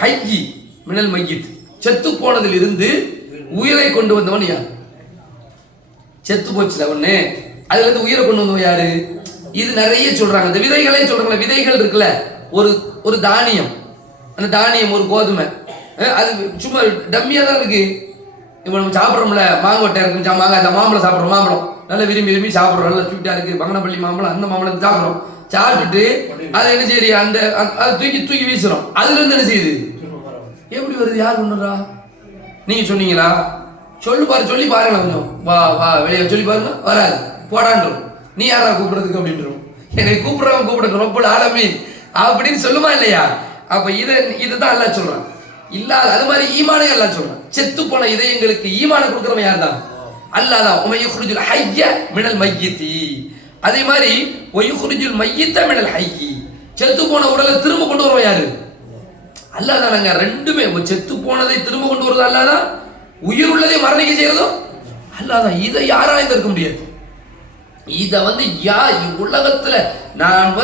ஹய்யி மினல் மையித், செத்து போனதில் இருந்து உயிரை கொண்டு வந்தவன் யார்? செத்து போச்சுல ஒண்ணு, அதுல இருந்து உயிரை கொண்டு வந்தவன் யாரு? இது நிறைய சொல்றாங்க. இந்த விதைகளே சொல்றாங்க. விதைகள் இருக்குல்ல, ஒரு தானியம், அந்த தானியம் ஒரு கோதுமை, அது சும்மா டம்மியா தான் இருக்கு. இப்போ நம்ம சாப்பிட்றோம்ல, மாங்கொட்டை இருக்கு, மாம்பழம் சாப்பிட்றோம், மாம்பழம் நல்லா விரும்பி சாப்பிட்றோம், நல்லா ஸ்வீட்டா இருக்கு, பங்கனப்பள்ளி மாம்பழம், அந்த மாம்பழத்தை சாப்பிட்றோம். சாப்பிட்டுட்டு அதை என்ன செய்யுது, அதை தூக்கி வீசுறோம். அதுல இருந்து என்ன செய்யுது? எப்படி வருது? யார் கொண்டுறா? நீங்க சொன்னீங்களா? சொல்லி பாருங்களா கொஞ்சம். வா வெளியே சொல்லி பாருங்க. வராது, போடான்றோம். நீ யாரா கூப்பிடுறதுக்கு அப்படின்றோம். என்னை கூப்பிடுறவன் கூப்பிடுறது ரப்பல் ஆலமீன் அப்படின்னு சொல்லுமா இல்லையா? அப்ப இதுதான் அல்லாஹ் சொல்றான். இல்லாத அது மாதிரி ஈமானே அல்லாஹ் சொல்றான். செத்து போன இதயங்களுக்கு ஈமான கொடுக்குறவன் யார் தான்? அல்லாஹ் தான். உமை யுக்ரிஜுல் ஹய்ய மினல் மையித்தி. அதே மாதிரி ஒயுக்ரிஜுல் மையித்த மினல் ஹய்யி, செத்து போன உடலை திரும்ப கொண்டு வருவன் யாரு? அல்லாஹ் தானங்க. ரெண்டுமே, செத்து போனதை திரும்ப கொண்டு வருவது அல்லாஹ் தான், உயிர் உள்ளதை மரணிக்க செய்யறதும் அல்லாஹ் தான். இதை யாராலும் இருக்க முடியாது. இதை வந்து உலகத்துல நான்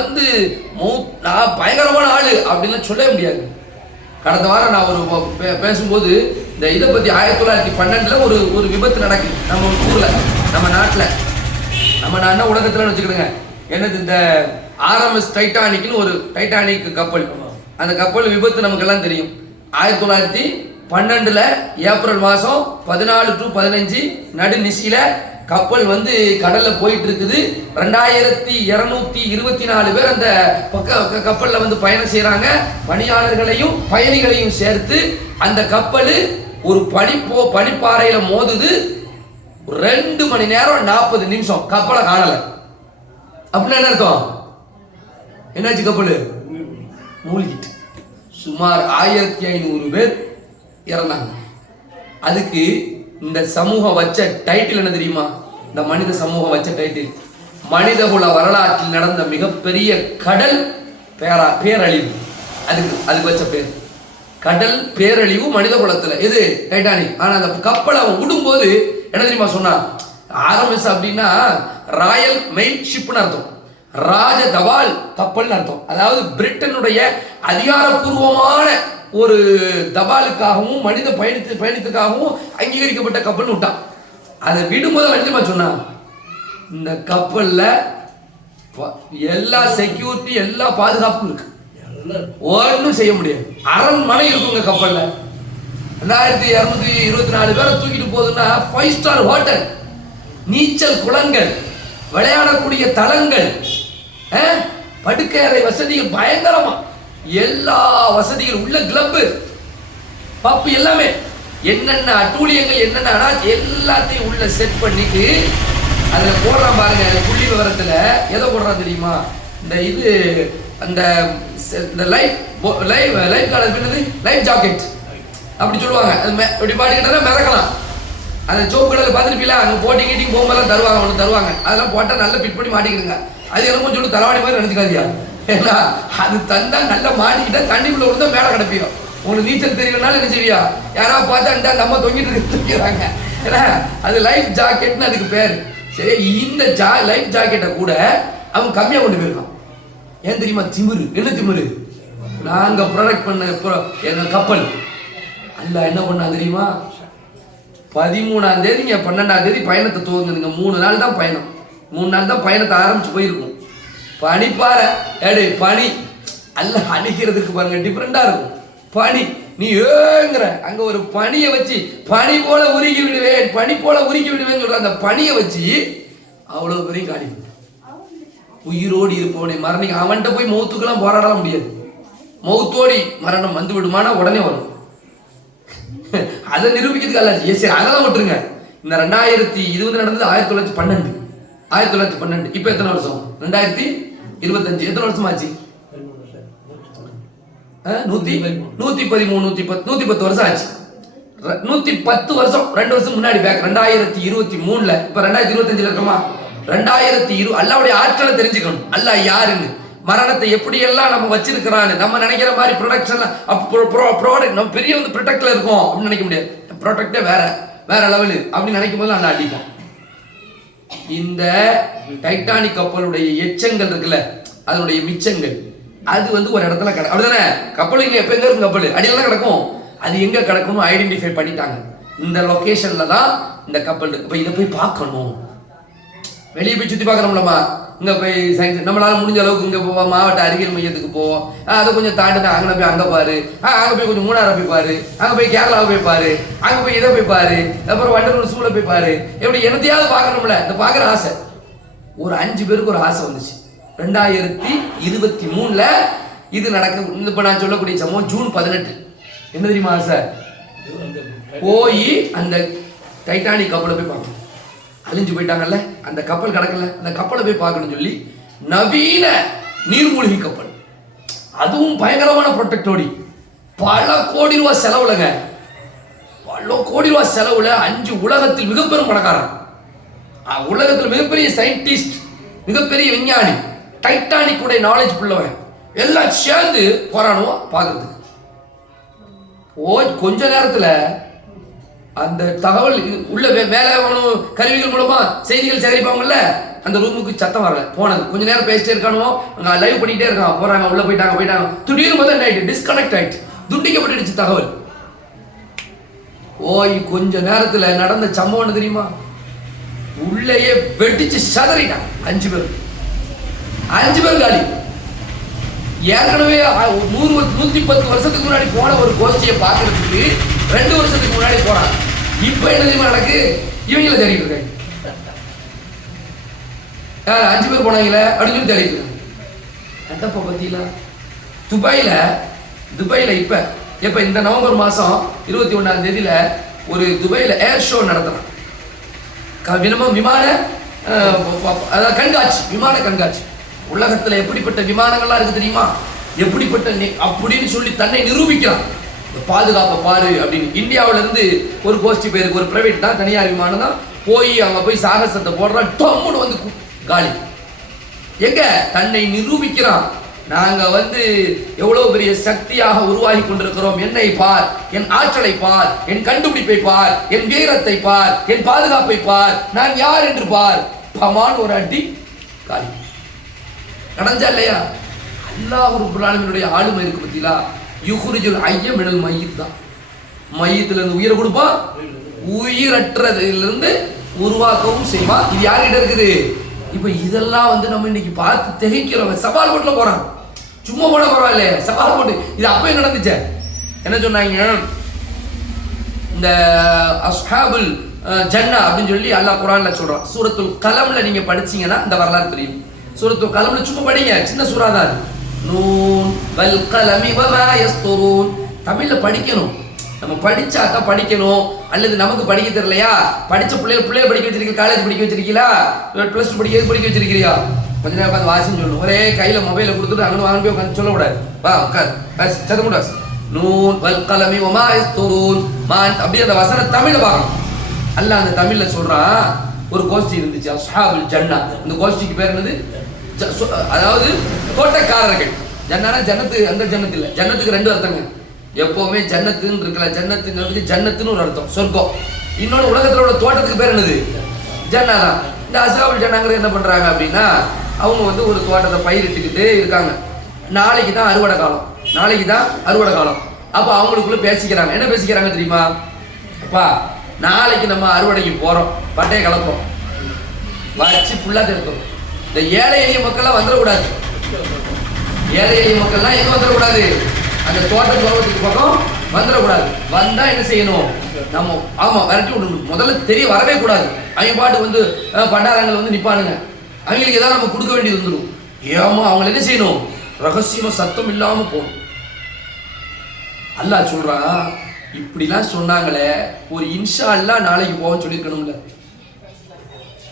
பயங்கரமான ஆளு அப்படின்னு சொல்ல முடியாது. கடந்த வாரம் நான் ஒரு பேசும்போது இந்த இதை பத்தி 1912 ஒரு விபத்து நடக்குது நம்ம ஊர்ல, நம்ம நாட்டுல உலகத்துல வச்சுக்கிடுங்க. என்னது, இந்த RMS டைட்டானிக்னு ஒரு டைட்டானிக் கப்பல். அந்த கப்பல் விபத்து நமக்கு எல்லாம் தெரியும். 1912 ஏப்ரல் மாதம் 14 to 15 நடுநிசியில கப்பல் வந்து கடல்ல போயிட்டு இருக்குது. 2224 பேர் அந்த கப்பல்ல வந்து பயணம் செய்யறாங்க. பணியாளர்களையும் பயணிகளையும் சேர்த்து அந்த கப்பல் ஒரு பனிப்பாறையில மோதுது. 2 மணி நேரம் 40 நிமிஷம் கப்பலை காணல. அப்படின்னா என்ன அர்த்தம்? என்னாச்சு? கப்பல் மூழ்கிட்டு சுமார் 1500 பேர் இறந்தாங்க. அதுக்கு இந்த சமூகம் வச்ச டைட்டில் என்ன தெரியுமா? இந்த மனித சமூகம் வச்ச டைட்டில், மனிதகுல வரலாற்றில் நடந்த மிகப்பெரிய கடல் பேரழிவு. அதுக்கு வச்ச பேர் கடல் பேரழிவு மனித குலத்துல. இது டைட்டானிக். ஆனா அந்த கப்பலை அவன் விடும்போது என்ன தெரியுமா சொன்னா? RMS அப்படின்னா ராயல் மெயில் ஷிப்னு அர்த்தம், ராஜ தபால் கப்பல்னு அர்த்தம். அதாவது பிரிட்டனுடைய அதிகாரப்பூர்வமான ஒரு தபாலுக்காகவும் மனித பயணத்துக்காகவும் அங்கீகரிக்கப்பட்ட கப்பல் விட்டான். அதை விடும்போது வண்டிமா சொன்னா, இந்த கப்பல்ல எல்லா செக்யூரிட்டி எல்லா பாதுகாப்பும் இருக்கு, ஒன்றும் செய்ய முடியாது. அரண்மனை இருக்குங்க கப்பல்ல. 2224 பேரை தூக்கிட்டு போகுதுன்னா 5 ஸ்டார் ஹோட்டல், நீச்சல் குளங்கள், விளையாடக்கூடிய தளங்கள், படுக்கறை வசதிகள் பயங்கரமா, எல்லா வசதிகள் உள்ள கிளப்பு பப்பு எல்லாமே, என்னென்ன அட்டூழியங்கள் என்னென்ன எல்லாத்தையும் உள்ள செட் பண்ணிட்டு அதுல போடுறான் பாருங்க. புள்ளி விவரத்துல எதை போடுறான் தெரியுமா? இந்த இது அந்த லைஃப் லைஃப் ஜாக்கெட் அப்படி சொல்லுவாங்க. அது இப்படி பாடிக்கிட்டா மிதக்கலாம். அந்த சோப்பு கடையில் பார்த்துருப்பீங்களா? அங்கே போட்டிங் போகும்போதெல்லாம் தருவாங்க, ஒன்று தருவாங்க. அதெல்லாம் போட்டால் நல்லா ஃபிட் பண்ணி மாட்டிக்கிடுங்க. அது என்னமோ சொல்லி தலைவாணி மாதிரி நினைச்சுக்காதியா. ஏன்னா அது தந்தா நல்லா மாட்டிக்கிட்டா தண்ணிக்குள்ள விழுந்தா மேலே கிடப்பிடும். உங்களுக்கு நீச்சல் தெரியலனாலும் என்ன செய்வியா, யாராவது பார்த்தா அந்த அம்மா தொங்கிட்டு இருக்கிறாங்க, ஏன்னா அது லைஃப் ஜாக்கெட்னு அதுக்கு பேர். சரி, இந்த லைஃப் ஜாக்கெட்டை கூட அவன் கம்மியாக கொண்டு போயிருக்கான். ஏன் தெரியுமா? திமிரு. என்ன திமிரு? நாங்க ப்ரொடக்ட் பண்ண எங்க கப்பல். அல்ல என்ன பண்ணா தெரியுமா? 13ஆம் தேதிங்க 12ஆம் தேதி பயணத்தை துவங்குதுங்க. 3 நாள் தான் பயணம். 3 நாள் தான் பயணத்தை ஆரம்பிச்சு போயிருக்கும். பனிப்பாறை ஏடு பனி அல்ல அணிக்கிறதுக்கு பாருங்க டிஃப்ரெண்டா இருக்கும். பனி நீ ஏங்கிற அங்க ஒரு பனியை வச்சு பனி போல உருகி விடுவேன், பனி போல உருகி விடுவேன்னு சொல்ற அந்த பனியை வச்சு அவ்வளவு பெரிய காணி உயிரோடு இருப்பவனை மரணிக்க அவன்கிட்ட போய் மௌத்துக்கெல்லாம் போராட முடியாது. மௌத்தோடி மரணம் வந்து விடுமானா உடனே வரும். அதை நிரூபிக்கிறதுக்கு அல்ல. சரி அதெல்லாம் விட்டுருங்க. இந்த 2020 நடந்தது 1912. 1912 இப்ப எத்தனை வருஷம்? 2025 எத்தனை வருஷம் ஆச்சு? 113 110 வருஷம் ஆச்சு. 110 வருஷம் 2 வருஷம் முன்னாடி பேக் 2023ல இப்ப 2025ல இருக்கமா? 2020 அல்லாஹ்வுடைய ஆற்றலை தெரிஞ்சுக்கணும். அல்லாஹ் யாருன்னு, மரணத்தை எப்படியெல்லாம் நம்ம வச்சிருக்கிறான்னு. நம்ம நினைக்கிற மாதிரி ப்ரொடக்ஷன்ல ப்ராடக்ட் நம்ம பெரிய வந்து ப்ரொடக்ட்ல இருக்கோம் அப்படின்னு நினைக்க முடியாது. ப்ரொடக்டே வேற லெவலு அப்படின்னு நினைக்கும் போது நல்லா அடிப்போம். இந்த டைட்டானிக் கப்பலுடைய எச்சங்கள் இருக்குல்ல, அதனுடைய மிச்சங்கள் அது வந்து ஒரு இடத்துல கிடக்கும். அப்படிதானே? கப்பல் இங்க எப்ப எங்க இருக்கும்? கப்பல் அடியெல்லாம் கிடக்கும். அது எங்க கிடக்கணும் ஐடென்டிஃபை பண்ணிட்டாங்க. இந்த லொகேஷன்ல தான் இந்த கப்பல் இருக்கு. இப்ப இதை போய் பார்க்கணும். வெளியே போய் சுத்தி பார்க்கணும்லமா, இங்க போய் சயின்ஸ் நம்மளால முடிஞ்ச அளவுக்கு இங்க போவோம், மாவட்ட அறிவியல் மையத்துக்கு போவோம். அதை கொஞ்சம் தாண்டினா அங்கே போய் அங்கே பாரு, அங்கே போய் கொஞ்சம் மூணாரை போய் பாரு, அங்கே போய் கேரளாவை போய் பாரு, அங்கே போய் இதை போய் பாரு, அப்புறம் வண்டலூர் சூளை போய் பாரு. எப்படி என்னத்தையாவது பார்க்கணும்ல, இந்த பார்க்குற ஆசை. ஒரு 5 பேருக்கு ஒரு ஆசை வந்துச்சு. 2023ல இது நடக்க. இப்போ நான் சொல்லக்கூடிய சம்பவம் ஜூன் 18. என்ன தெரியுமா ஆசை? போய் அந்த டைட்டானிக் கப்பலை போய் பார்க்கணும். அழிஞ்சு போயிட்டாங்கல்ல, அந்த கப்பல் கிடக்கல, அந்த கப்பலை போய் பார்க்கணும்னு சொல்லி நவீன நீர்மூழ்கி கப்பல், அதுவும் பயங்கரமான ப்ரொடெக்டோடி, பல கோடி ரூபாய் செலவுலங்க. பல கோடி ரூபாய் செலவுல 5 உலகத்தில் மிகப்பெரும் பணக்காரன், உலகத்தில் மிகப்பெரிய சயின்டிஸ்ட், மிகப்பெரிய விஞ்ஞானி, டைட்டானிக் உடைய நாலேஜ் உள்ளவன் எல்லாம் சேர்ந்து போராடுவோம் பார்க்கறதுக்கு. கொஞ்ச நேரத்துல அந்த தகவல் உள்ள வேலை கருவிகள் மூலமா செய்திகள் சேகரிப்பாங்கல்ல, அந்த ரூமுக்கு சத்தம் வரல. போனது கொஞ்ச நேரம் பேசிட்டே இருக்கானோ, அங்க லைவ் பண்ணிட்டே இருக்கான், போறாங்க, உள்ள போயிட்டாங்க. திடீர்னு போது என்ன ஆயிட்டு? டிஸ்கனெக்ட் ஆயிடுச்சு, துண்டிக்கப்பட்டுடுச்சு தகவல். கொஞ்ச நேரத்துல நடந்த சம்பவம் தெரியுமா? உள்ளேயே வெட்டிச்சு சதறிட்டான். 5 பேர் காலி. ஏற்கனவே 110 வருஷத்துக்கு முன்னாடி போன ஒரு கோஷ்டியை பார்க்கறதுக்கு 2 வருஷத்துக்கு முன்னாடி போறாங்க. இப்ப என்ன தெரியுமா நடக்கு? இவங்கள தேடிட்டு இருக்காங்க. 5 பேர் போனாங்களே அப்படின்னு சொல்லி தேடிட்டு இருக்காங்க. அந்தப்ப பத்தியில துபாயில இப்ப இந்த நவம்பர் மாசம் 21ஆம் தேதியில ஒரு துபாயில ஏர் ஷோ நடத்துறாங்க. விமான கண்காட்சி, விமான கண்காட்சி. உலகத்துல எப்படிப்பட்ட விமானங்கள்லாம் இருக்கு தெரியுமா? எப்படிப்பட்ட அப்படின்னு சொல்லி தன்னை நிரூபிக்கிறான். பாதுகாப்பை பாரு அப்படின்னு. இந்தியாவில இருந்து ஒரு கோஷ்டி பேருக்கு, ஒரு பிரைவேட் தான், தனியார் விமானம் தான், அங்க போய் சாகசத்தை போடுறான். டம்முன்னு வந்து காலி. எங்க தன்னை நிரூபிக்கிறான். நாங்க எவ்வளவு பெரிய சக்தியாக உருவாகி கொண்டிருக்கிறோம். என்னை பார், என் ஆற்றலை பார், என் கண்டுபிடிப்பை பார், என் வீரத்தை பார், என் பாதுகாப்பை பார், நான் யார் என்று பார். பமான் ஒரு அடி காலி. நடந்தா இல்லையா? அல்லாஹ் ரப்பல் ஆலமீனுடைய ஆளுமை இருக்கு பத்தியா? யுஹ்ரிஜுல் ஹய்ய மினல் மய்யித் தான். மய்யித்துல இருந்து உயிரை கொடுப்பான், உயிரற்றதிலிருந்து உருவாக்கவும் செய்வான். இது யார்கிட்ட இருக்குது? இப்ப இதெல்லாம் நம்ம இன்னைக்கு பார்த்து திகைக்கிறோம். சவால் போட்டுல போறான். சும்மா போட பரவாயில்ல, சவால் போட்டு. இது அப்ப நடந்துச்சு. என்ன சொன்னாங்க? இந்த அஸ்ஹாபுல் ஜன்னா அப்படின்னு சொல்லி அல்லாஹ் குர்ஆன்ல சொல்றான். சூரத்துல் கலம்ல நீங்க படிச்சீங்கன்னா இந்த வரலாறு தெரியும். சூரத்துல் கலம்ல சும்மா படிங்க, சின்ன சூரா தான். நூன் வல் கலமி வமா யஸ்துரூன். தமிழ்ல படிக்கணும். நம்ம படிச்சா தான் படிக்கணும். அல்லது நமக்கு படிக்க தெரியலையா? படிச்ச பிள்ளைய படிக்க வச்சிருக்கீங்க, காலேஜ் படிக்க வச்சிருக்கீங்களா, +2 படிக்க வச்சிருக்கிறியா? கொஞ்ச நேரம் உட்காந்து வாசின்னு சொல்லணும். ஒரே கையில மொபைலை கொடுத்துட்டு அங்கே வாங்க போய் உட்காந்து சொல்லக்கூடாது. வா உட்கார், சத்தமுடாஸ். நூன் வல் கலமி வமா யஸ்துரூன். அப்படியே அந்த வசன தமிழ்ல பார்க்கணும். அல்லாஹ் அந்த தமிழ்ல சொல்றான். ஒரு கோஷ்டி இருந்துச்சு, அஸ்ஹாபுல் ஜன்னா. இந்த கோஷ்டிக்கு பேர் என்னது? அதாவது தோட்டக்காரர்கள். ஜன்னானா ஜன்னத்து, அந்த ஜன்னத்து இல்லை. ஜன்னத்துக்கு 2 அர்த்தங்க. எப்பவுமே ஜன்னத்துன்னு இருக்கல, ஜன்னத்துங்கிறதுக்கு ஜன்னத்துன்னு ஒரு அர்த்தம், சொர்க்கம். இன்னொன்று உலகத்தில் உள்ள தோட்டத்துக்கு பேர் என்னது? ஜன்னா தான். இந்த அஸ்ஹாபுல் ஜன்னாங்கிறது என்ன பண்ணுறாங்க அப்படின்னா, அவங்க வந்து ஒரு தோட்டத்தை பயிரிட்டுக்கிட்டு இருக்காங்க. நாளைக்கு தான் அறுவடை காலம், நாளைக்கு தான் அறுவடை காலம். அப்போ அவங்களுக்குள்ள பேசிக்கிறாங்க. என்ன பேசிக்கிறாங்க தெரியுமா? அப்பா நாளைக்கு நம்ம அறுவடைக்கு போகிறோம், பட்டையை கலப்போம், வச்சு ஃபுல்லாக தெரிவித்தோம். இந்த ஏழை எளிய மக்கள்லாம் வந்துடக்கூடாது. ஏழை எளிய மக்கள்லாம் எங்கே வந்துடக்கூடாது? அந்த தோட்ட பருவத்துக்கு பக்கம் வந்துடக்கூடாது. வந்தால் என்ன செய்யணும்? நம்ம ஆமாம் விரட்டி விடணும். முதல்ல தெரிய வரவே கூடாது. அவங்க பாட்டு வந்து பண்டாரங்கள் வந்து நிற்பானுங்க, அவங்களுக்கு ஏதாவது நம்ம கொடுக்க வேண்டியது வந்துடும். ஏமா அவங்களை என்ன செய்யணும்? ரகசியமாக சத்தம் இல்லாமல் போகணும். அல்லாஹ் சொல்கிறான், இப்படிலாம் சொன்னாங்களே, ஒரு இன்ஷா அல்லாஹ் நாளைக்கு போவோம்னு சொல்லியிருக்கணும்ல.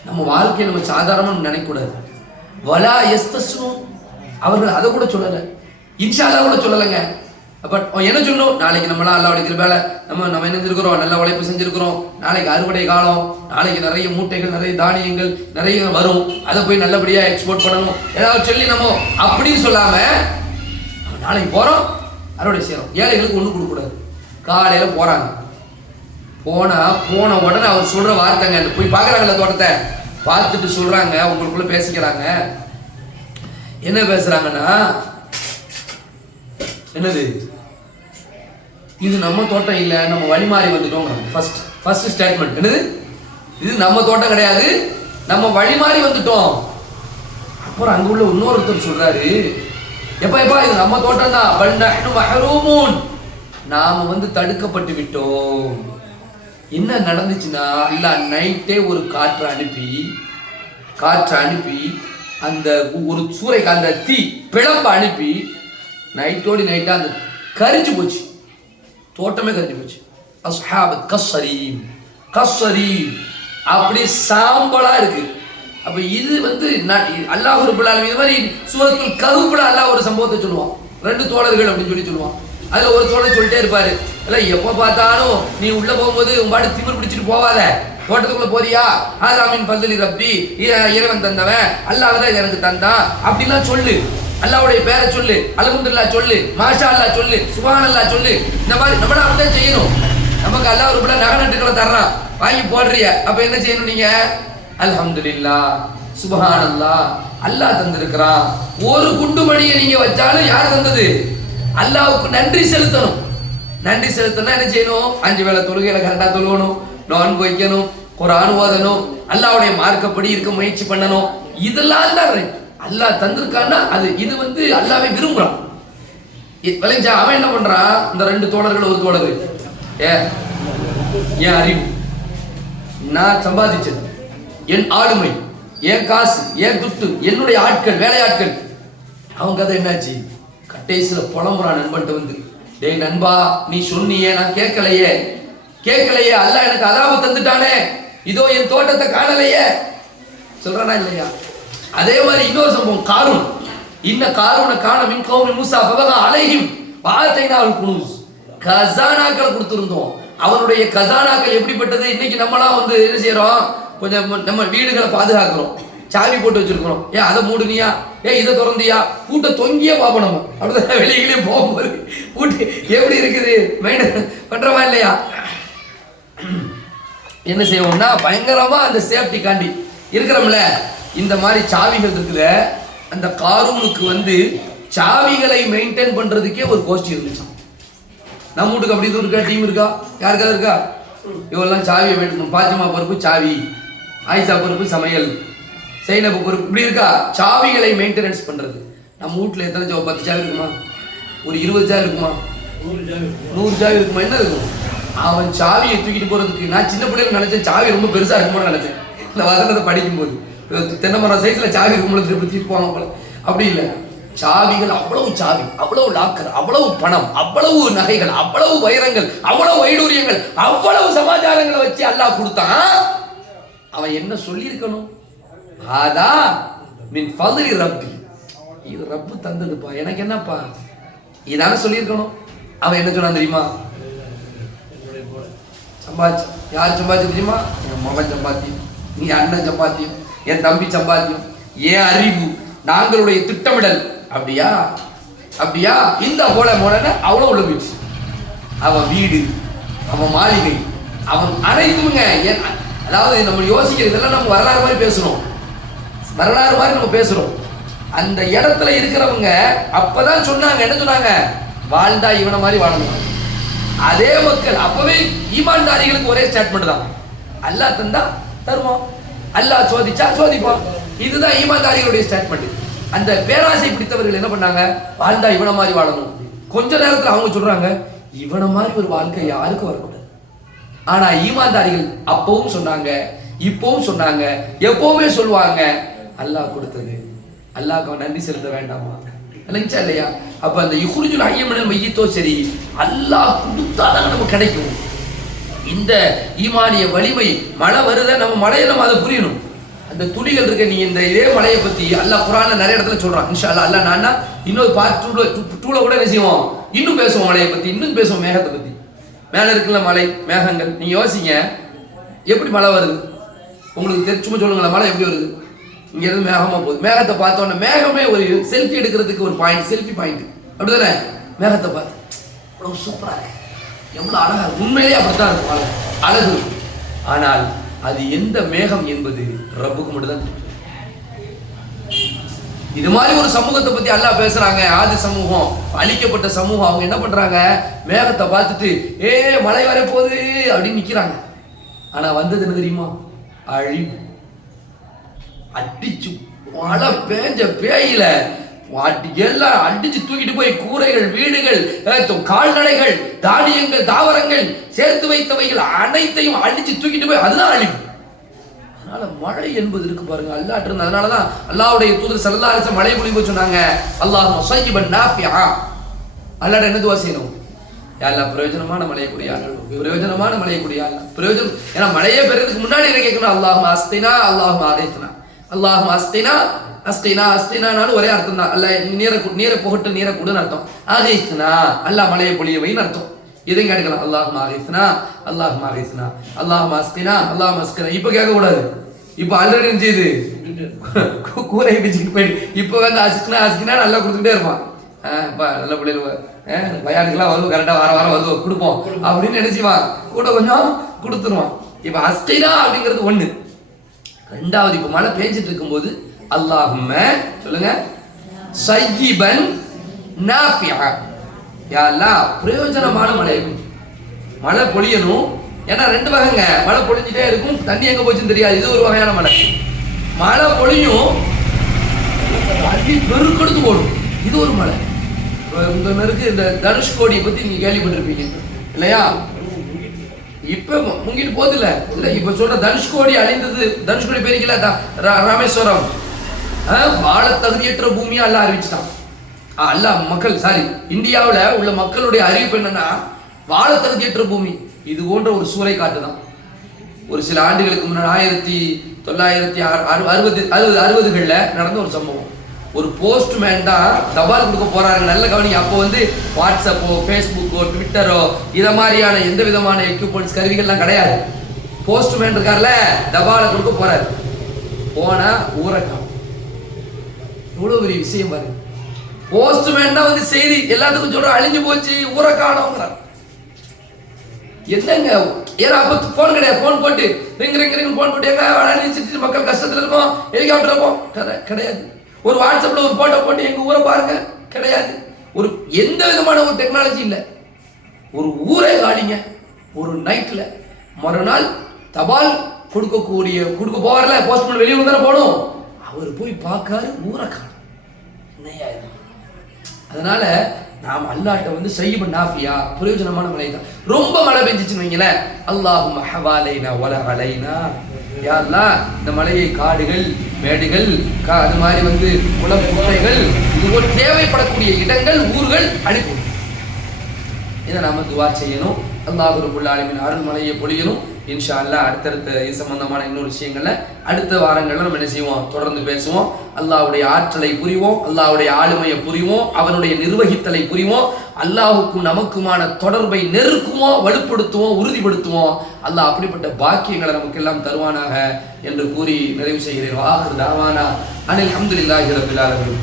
நம்ம வாழ்க்கையை நம்ம சாதாரணமாக நினைக்கக்கூடாது. வலா எஸ்தஸ்னு அவர்கள் அதை கூட சொல்லலை, இன்ஷா அல்லாஹ் கூட சொல்லலைங்க. பட் என்ன சொல்லணும்? நாளைக்கு நம்மளாம் அல்லா உடைக்கிற வேலை, நம்ம என்ன செஞ்சிருக்கிறோம்? நல்ல உழைப்பு செஞ்சிருக்கிறோம். நாளைக்கு அறுவடை காலம், நாளைக்கு நிறைய மூட்டைகள், நிறைய தானியங்கள் நிறைய வரும், அதை போய் நல்லபடியாக எக்ஸ்போர்ட் பண்ணணும், ஏதாவது சொல்லி நம்ம அப்படின்னு சொல்லாம நாளைக்கு போகிறோம், அறுவடை செய்யறோம். ஏழைகளுக்கு ஒன்றும் கொடுக்கக்கூடாது. காலையில் போகிறாங்க, போன உடனே அவர் சொல்கிற வார்த்தைங்க, போய் பார்க்குறாங்கல்ல தோட்டத்தை, பார்த்துட்டு சொல்கிறாங்க, உங்களுக்குள்ள பேசிக்கிறாங்க. என்ன பேசுகிறாங்கன்னா, என்னது இது நம்ம தோட்டம் இல்லை, நம்ம வழி மாறி வந்துட்டோம். ஃபர்ஸ்ட் ஸ்டேட்மெண்ட் என்னது? இது நம்ம தோட்டம் கிடையாது, நம்ம வழி மாறி வந்துட்டோம். அப்புறம் அங்கே உள்ள இன்னொருத்தர் சொல்கிறாரு, எப்பா இது நம்ம தோட்டம் தான், நாம வந்து தடுக்கப்பட்டு விட்டோம். என்ன நடந்துச்சுன்னா, அல்லாஹ் நைட்டே ஒரு காற்றை அனுப்பி அந்த ஒரு சூறைக்கு அந்த தீ பிளம்ப அனுப்பி நைட்டோடி நைட்டா அந்த கரிஞ்சு போச்சு, தோட்டமே கரிஞ்சு போச்சு. அஸ்ஹாபத் கஸ்ஸரீம் அப்படி சாம்பலா இருக்கு. அப்ப இது வந்து அல்லாஹ் ரப்பல் ஆலமீன் இந்த மாதிரி சூரத்துல் கஹ்ஃப்ல அல்லாஹ் ஒரு சம்பவத்தை சொல்லுவான். 2 தோழர்கள் அப்படின்னு சொல்லுவான். அதுல ஒரு தோழர் சொல்லிட்டே இருப்பாரு, இல்ல எப்ப பார்த்தாலும் நீ உள்ள போகும்போது உங்காடு திமிர் பிடிச்சிட்டு போவாத, தோட்டத்துக்குள்ள போறியா, ஆதாமின் பந்தலி ரப்பி, இறைவன் தந்தவன், அல்லாஹ் தான் எனக்கு தந்தான் அப்படிலாம் சொல்லு, அல்லாஹ்வுடைய பேரை சொல்லு, அல்ஹம்துலில்லாஹ் சொல்லு, மாஷா அல்லாஹ் சொல்லு, சுப்ஹானல்லாஹ் சொல்லு. இந்த மாதிரி நம்மள அப்படியே செய்யணும். நமக்கு அல்லாஹ் ஒரு நகை நட்டுக்களை தர்றான், வாங்கி போடுறிய, அப்ப என்ன செய்யணும்? நீங்க அல்ஹம்துலில்லாஹ் சுப்ஹானல்லாஹ் அல்லாஹ் தந்திருக்கிறான். ஒரு குண்டுமணியை நீங்க வச்சாலும் யார் தந்தது? அல்லாஹ்வுக்கு நன்றி செலுத்தணும். நன்றி செலுத்தணும் என்ன செய்யணும்? 5 வேளை தொழுகையில கரெக்டா தொழுகணும், நோன்பு வைக்கணும், குர்ஆன் ஓதணும், அல்லாஹ்வுடைய மார்க்கப்படி இருக்க முயற்சி பண்ணணும். இதெல்லாம் தான் ரைட். அல்லாஹ் தந்திருக்கான்னா இது வந்து அல்லாஹ்வை விரும்புறான். விளைஞ்சா அவன் என்ன பண்றான்? இந்த 2 தோழர்கள், ஒரு தோழர் என் அறிவு, நான் சம்பாதிச்சது, என் ஆளுமை, என் காசு, என் துட்டு, என்னுடைய ஆட்கள், வேலையாட்கள், அவங்க கதை என்னாச்சு? கட்டேசில புலம்புறான் நண்பன்ட்டு வந்து, டேய் நண்பா, நீ சொன்னியே, நான் கேட்கலையே, அல்லாஹ் எனக்கு அதாபு தந்துட்டானே, இதோ என் தோட்டத்தை காணலையே சொல்றானா இல்லையா? அதே மாதிரி இன்னொரு சம்பவம், காரூன். இன்ன காரூன காண மின் கௌமி மூஸா ஃபபகா அலைஹிம் வஆதைனால் குனூஸ். கஸானாக்கள் கொடுத்திருந்தோம். அவனுடைய கஸானாக்கள் எப்படிப்பட்டது? இன்னைக்கு நம்மளாம் வந்து என்ன செய்யறோம்? கொஞ்சம் நம்ம வீடுகளை பாதுகாக்கிறோம், சாவி போட்டு வச்சிருக்கிறோம். அதை மூடுனியா, இதை திறந்தியா, பூட்டை தொங்கியே பார்ப்போம். நம்ம அப்படிதான் வெளியிலே போகும்போது பூட்டு எப்படி இருக்குது மெயின்டைன் பண்றோமா இல்லையா? என்ன செய்வோம்னா பயங்கரமா அந்த சேஃப்டி காண்டி இருக்கிறோம்ல. இந்த மாதிரி சாவிகள் இருக்குல்ல, அந்த காரூனுக்கு வந்து சாவிகளை மெயின்டைன் பண்றதுக்கே ஒரு கோஷ்டி இருந்துச்சு. நம்ம வீட்டுக்கு அப்படி இது இருக்கா, டீம் இருக்கா, யாருக்காவது இருக்கா? இவெல்லாம் சாவியை மெயின்டைன், பாத்திமா பொறுப்பு சாவி, ஆயிஷா பொறுப்பு சமையல், சைனபு பொறுப்பு, இப்படி இருக்கா சாவிகளை மெயின்டெனன்ஸ் பண்றது. நம்ம வீட்டுல எத்தனை 10 சாவி இருக்குமா? ஒரு 20 சாவி இருக்குமா? 100 சாவி இருக்குமா? என்ன இருக்கும்? அவன் சாவியை தூக்கிட்டு போறதுக்கு நான் சின்ன பிள்ளைங்க நினைச்சேன் சாவி ரொம்ப பெருசா இருக்கும்னு நினைச்சேன். இந்த வசனத்தை படிக்கும் போது தென்னை மரம் சைஸ்ல சாவி இருக்கும்போது தூக்கிட்டு போவாங்க போல. அப்படி இல்லை, சாவிகள் அவ்வளவு சாவி, அவ்வளவு லாக்கர், அவ்வளவு பணம், அவ்வளவு நகைகள், அவ்வளவு வைரங்கள், அவ்வளவு வைடூரியங்கள், அவ்வளவு சமாச்சாரங்களை வச்சு அல்லாஹ் கொடுத்தான். அவன் என்ன சொல்லியிருக்கணும்? ஆதா மின் ஃபضل ரப்பி, இது ரப்பு தந்ததுப்பா, எனக்கு என்னப்பா, இதானே சொல்லியிருக்கணும். அவன் என்ன சொன்னான் தெரியுமா? சம்பாதிச்சு, யார் சம்பாதிச்சு தெரியுமா? என் மகன் சம்பாத்தியம், நீ அண்ணன் சம்பாத்தியம், என் தம்பி சம்பாத்தியம், என் அறிவு, நாங்களுடைய திட்டமிடல். அப்படியா இந்த போல அவ்வளோ உள்ள போயிடுச்சு. அவன் வீடு, அவன் மாளிகை, அவன் அனைத்துங்க. அதாவது நம்ம யோசிக்கிறதெல்லாம் நம்ம வரலாறு மாதிரி பேசுறோம், வரலாறு மாதிரி நம்ம பேசுறோம். அந்த இடத்துல இருக்கிறவங்க அப்பதான் சொன்னாங்க, என்ன சொன்னாங்க? வாழ்ந்தா இவனை மாதிரி வாழணும். அதே மக்கள் அப்பவே ஈமான்தாரிகளுக்கு ஒரே ஸ்டேட்மெண்ட் தான், அல்லாஹ் தந்தா தருவான், அல்லாஹ் சோதிச்சா சோதிப்பான். இதுதான் ஈமான்தாரிகளுடைய ஸ்டேட்மெண்ட். அந்த பேராசை பிடித்தவர்கள் என்ன பண்ணாங்க? வாழ்ந்தா இவனை மாதிரி வாழணும். கொஞ்ச நேரத்தில் அவங்க சொல்றாங்க, இவனை மாதிரி ஒரு வாழ்க்கை யாருக்கும் வரக்கூடாது. ஆனா ஈமான்தாரிகள் அப்பவும் சொன்னாங்க, இப்பவும் சொன்னாங்க, எப்பவுமே சொல்லுவாங்க, அல்லாஹ் கொடுத்தது அல்லாஹ்க்கு நன்றி செலுத்த வேண்டாமா? இல்லைங்களா இல்லையா? அப்ப அந்த யுஹ்ரிஜுல் ஹய்ய மினல் மையித்தோ சரி, அல்லாஹ் கொடுத்தாதான் நமக்கு கிடைக்கும். இந்த ஈமானிய வலிமை, மழை வருத நம்ம மழையை நம்ம அதை புரியணும். அந்த துளிகள் இருக்க, நீ இந்த இதே மலையை பத்தி அல்லாஹ் குர்ஆன்ல நிறைய இடத்துல சொல்றான். இன்ஷா அல்லாஹ் அல்லாஹ் நான்னா இன்னொரு பார்ட் 2ல கூட என்ன செய்வோம், இன்னும் பேசுவோம் மலையை பத்தி, இன்னும் பேசுவோம் மேகத்தை பத்தி. மேல இருக்குல்ல மலை மேகங்கள், நீ யோசிங்க எப்படி மழை வருது உங்களுக்கு தெரிச்சுமா சொல்லுங்களேன். மழை எப்படி வருது? இங்க இருந்து மேகமா போகுது. மேகத்தை பார்த்தோன்னே மேகமே ஒரு செல்ஃபி எடுக்கிறதுக்கு ஒரு பாயிண்ட், செல்ஃபி பாயிண்ட், அப்படிதானே? மேகத்தை பார்த்து அவ்வளவு சூப்பரா இருக்கு, எவ்வளவு அழகா இருக்கு. உண்மையிலேயே அப்படித்தான் இருக்கும், அழகு. ஆனால் அது எந்த மேகம் என்பது ரப்புக்கு மட்டும் தான் தெரியும். இது மாதிரி ஒரு சமூகத்தை பத்தி அல்லாஹ் பேசுறாங்க. ஆதி சமூகம், அழிக்கப்பட்ட சமூகம். அவங்க என்ன பண்றாங்க? மேகத்தை பார்த்துட்டு மழை வர போகுது அப்படின்னு நிக்கிறாங்க. ஆனா வந்தது என்ன தெரியுமா? அழிவு. அடிச்சு மழை பேஞ்ச பேயில எல்லாம் அடிச்சு தூக்கிட்டு போய் கூரைகள், வீடுகள், கால்நடைகள், தானியங்கள், தாவரங்கள், சேர்த்து வைத்தவைகள் அனைத்தையும் அடிச்சு தூக்கிட்டு போய், அதுதான் அழிவு. அதனால மழை என்பது இருக்கு பாருங்க, அல்லாஹ் இருந்து. அதனாலதான் அல்லாஹ்வுடைய தூதர் ஸல்லல்லாஹு அலைஹி வஸல்லம் மழை பொழிவு சொன்னாங்க, அல்லாஹும்ம ஸய்யிபன் நாஃபிஆ. அல்லாஹ்ட்ட என்ன துஆ செய்யணும்? யா அல்லாஹ் பிரயோஜனமான மழையை குடியா, பிரயோஜனமான மழையை குடியா. பிரயோஜனம், ஏன்னா மழையே பெறதுக்கு முன்னாடி என்ன கேட்கணும்? அல்லாஹும்ம அஸ்கினா, அல்லாஹும்ம ஆதைத்னா. அல்லாஹும்ம அஸ்கினா, அஸ்கினா அஸ்கினானாலும் ஒரே அர்த்தம் தான். அல்லாஹ் நீரை புகட்டு, நீரை கொடுன்னு அர்த்தம். ஆதைத்னா, அல்லாஹ் மழையை பொழியவைன்னு அர்த்தம். இதையும் கேட்கலாம். அல்லாஹும்ம ஆதைத்னா, அல்லாஹும்ம ஆதைத்னா, அல்லாஹும்ம அஸ்கினா, அல்லாஹும்ம அஸ்கினா. இப்ப கேட்க கூடாது. இப்ப ஆல்ரெடி என்ன செய்யுது? கூரை பிச்சுட்டு போயிட்டு இப்ப வந்து அஸ்கினா அஸ்கினா நல்லா கொடுத்துக்கிட்டே இருப்பான். நல்ல பிள்ளைகள் பயானுக்கெல்லாம் வருவோம், கரெக்டா வார வாரம் வருவோம், கொடுப்போம் அப்படின்னு நினைச்சுவான், கூட கொஞ்சம் கொடுத்துருவான். இப்ப அஸ்கினா அப்படிங்கிறது ஒண்ணு. ரெண்டாவது, இப்ப மழை பேஞ்சிட்டு இருக்கும்போது அல்லாஹும்ம சொல்லுங்க ஸய்யிபன் நாஃபிஆ. யா அல்லாஹ் பிரயோஜனமான மழை பொழியணும். ஏன்னா ரெண்டு வகைங்க, மழை பொழிஞ்சிட்டே இருக்கும், தண்ணி எங்க போச்சுன்னு தெரியாது. இது ஒரு வகையான மழை. மழை பொழியும், தண்ணி பெருக்கெடுத்து ஓடும், இது ஒரு மழை. இந்த மாதிரி இந்த தனுஷ்கோடியை பத்தி நீங்க கேள்விப்பட்டிருப்பீங்க இல்லையா? இப்ப முங்கிட்டு போகுது இல்ல. இப்ப சொல்ற தனுஷ்கோடி அழிந்தது. தனுஷ்கோடி பேருக்கல ராமேஸ்வரம் வாழ தகுதியற்ற பூமியா அல்லாஹ் அறிவிச்சிட்டான். அல்லாஹ் மக்கள் சாரி இந்தியாவில் உள்ள மக்களுடைய அறிவிப்பு என்னன்னா, வாழ தகுதியற்ற பூமி. இது போன்ற ஒரு சூறை காட்டு தான். ஒரு சில ஆண்டுகளுக்கு முன்னாடி 1960களில் நடந்த ஒரு சம்பவம். ஒரு போஸ்ட்மேன் தான் தபால் கொடுக்க போறாங்க. நல்ல கவனிங்க. அப்போ வந்து வாட்ஸ்அப்போ, ஃபேஸ்புக்கோ, ட்விட்டரோ இதை மாதிரியான எந்த விதமான எக்யூப்மெண்ட்ஸ், கருவிகள்லாம் கிடையாது. போஸ்ட்மேன் இருக்கார்ல, தபாலை கொடுக்க போறாரு. போனா ஊரை காணும். இவ்வளவு பெரிய விஷயம் பாருங்க. போஸ்ட்மேன் தான் வந்து செய்தி எல்லாத்துக்கும் சொல்ற, அழிஞ்சு போச்சு, ஊரை காணோங்கிறார். என்னங்க, ஏன்னா அப்ப போன் கிடையாது. போன் போட்டு ரிங் போன் போட்டு எங்க அழிஞ்சிட்டு மக்கள் கஷ்டத்துல இருக்கோம், ஹெலிகாப்டர் இருப்போம் கிடையாது. ஒரு வாட்ஸ்அப்ல ஒரு போட்டோ போட்டு எங்க ஊரை பாருங்க கிடையாது. ஒரு எந்த விதமான ஒரு டெக்னாலஜி இல்லை. ஒரு ஊரே காலிங்க. ஒரு நைட்ல மறுநாள் தபால் கொடுக்க போவார்ல போஸ்ட்மேன், வெளியே வந்து போகணும். அவர் போய் பார்க்காரு, ஊரை காணும். அதனால நாம் அல்லாஹ்ட்ட வந்து ஸய்யிபன் நாஃபிஆ, பிரயோஜனமான மழை தான். ரொம்ப மழை பெஞ்சிச்சுன்னு வைங்களேன், அல்லாஹும்ம ஹவாலைனா வல அலைனா. யா அல்லாஹ் இந்த மலையை காடுகள், மேடுகள், அது மாதிரி வந்து குளம், குட்டைகள், இதுபோல் தேவைப்படக்கூடிய இடங்கள், ஊர்கள் அனுப்பி. இதை நாம துஆ செய்யணும். அல்லாஹ் ரப்புல் ஆலமீன் அருள் மழையை பொழியணும். இன்ஷா அல்லாஹ் அடுத்தடுத்த இது சம்பந்தமான இன்னொரு விஷயங்கள்ல அடுத்த வாரங்கள்ல நம்ம என்ன செய்வோம், தொடர்ந்து பேசுவோம். அல்லாஹ்வுடைய ஆற்றலை புரிவோம், அல்லாஹ்வுடைய ஆளுமையை புரிவோம், அவனுடைய நிர்வகித்தலை புரிவோம், அல்லாஹ்வுக்கும் நமக்குமான தொடர்பை நெருக்குவோம், வலுப்படுத்துவோம், உறுதிப்படுத்துவோம். அல்லாஹ் அப்படிப்பட்ட பாக்கியங்களை நமக்கு எல்லாம் தருவானாக என்று கூறி நிறைவு செய்கிறேன். ஆகிர் தாவானா அனில் ஹம்துலில்லாஹி ரப்பில் ஆலமீன்.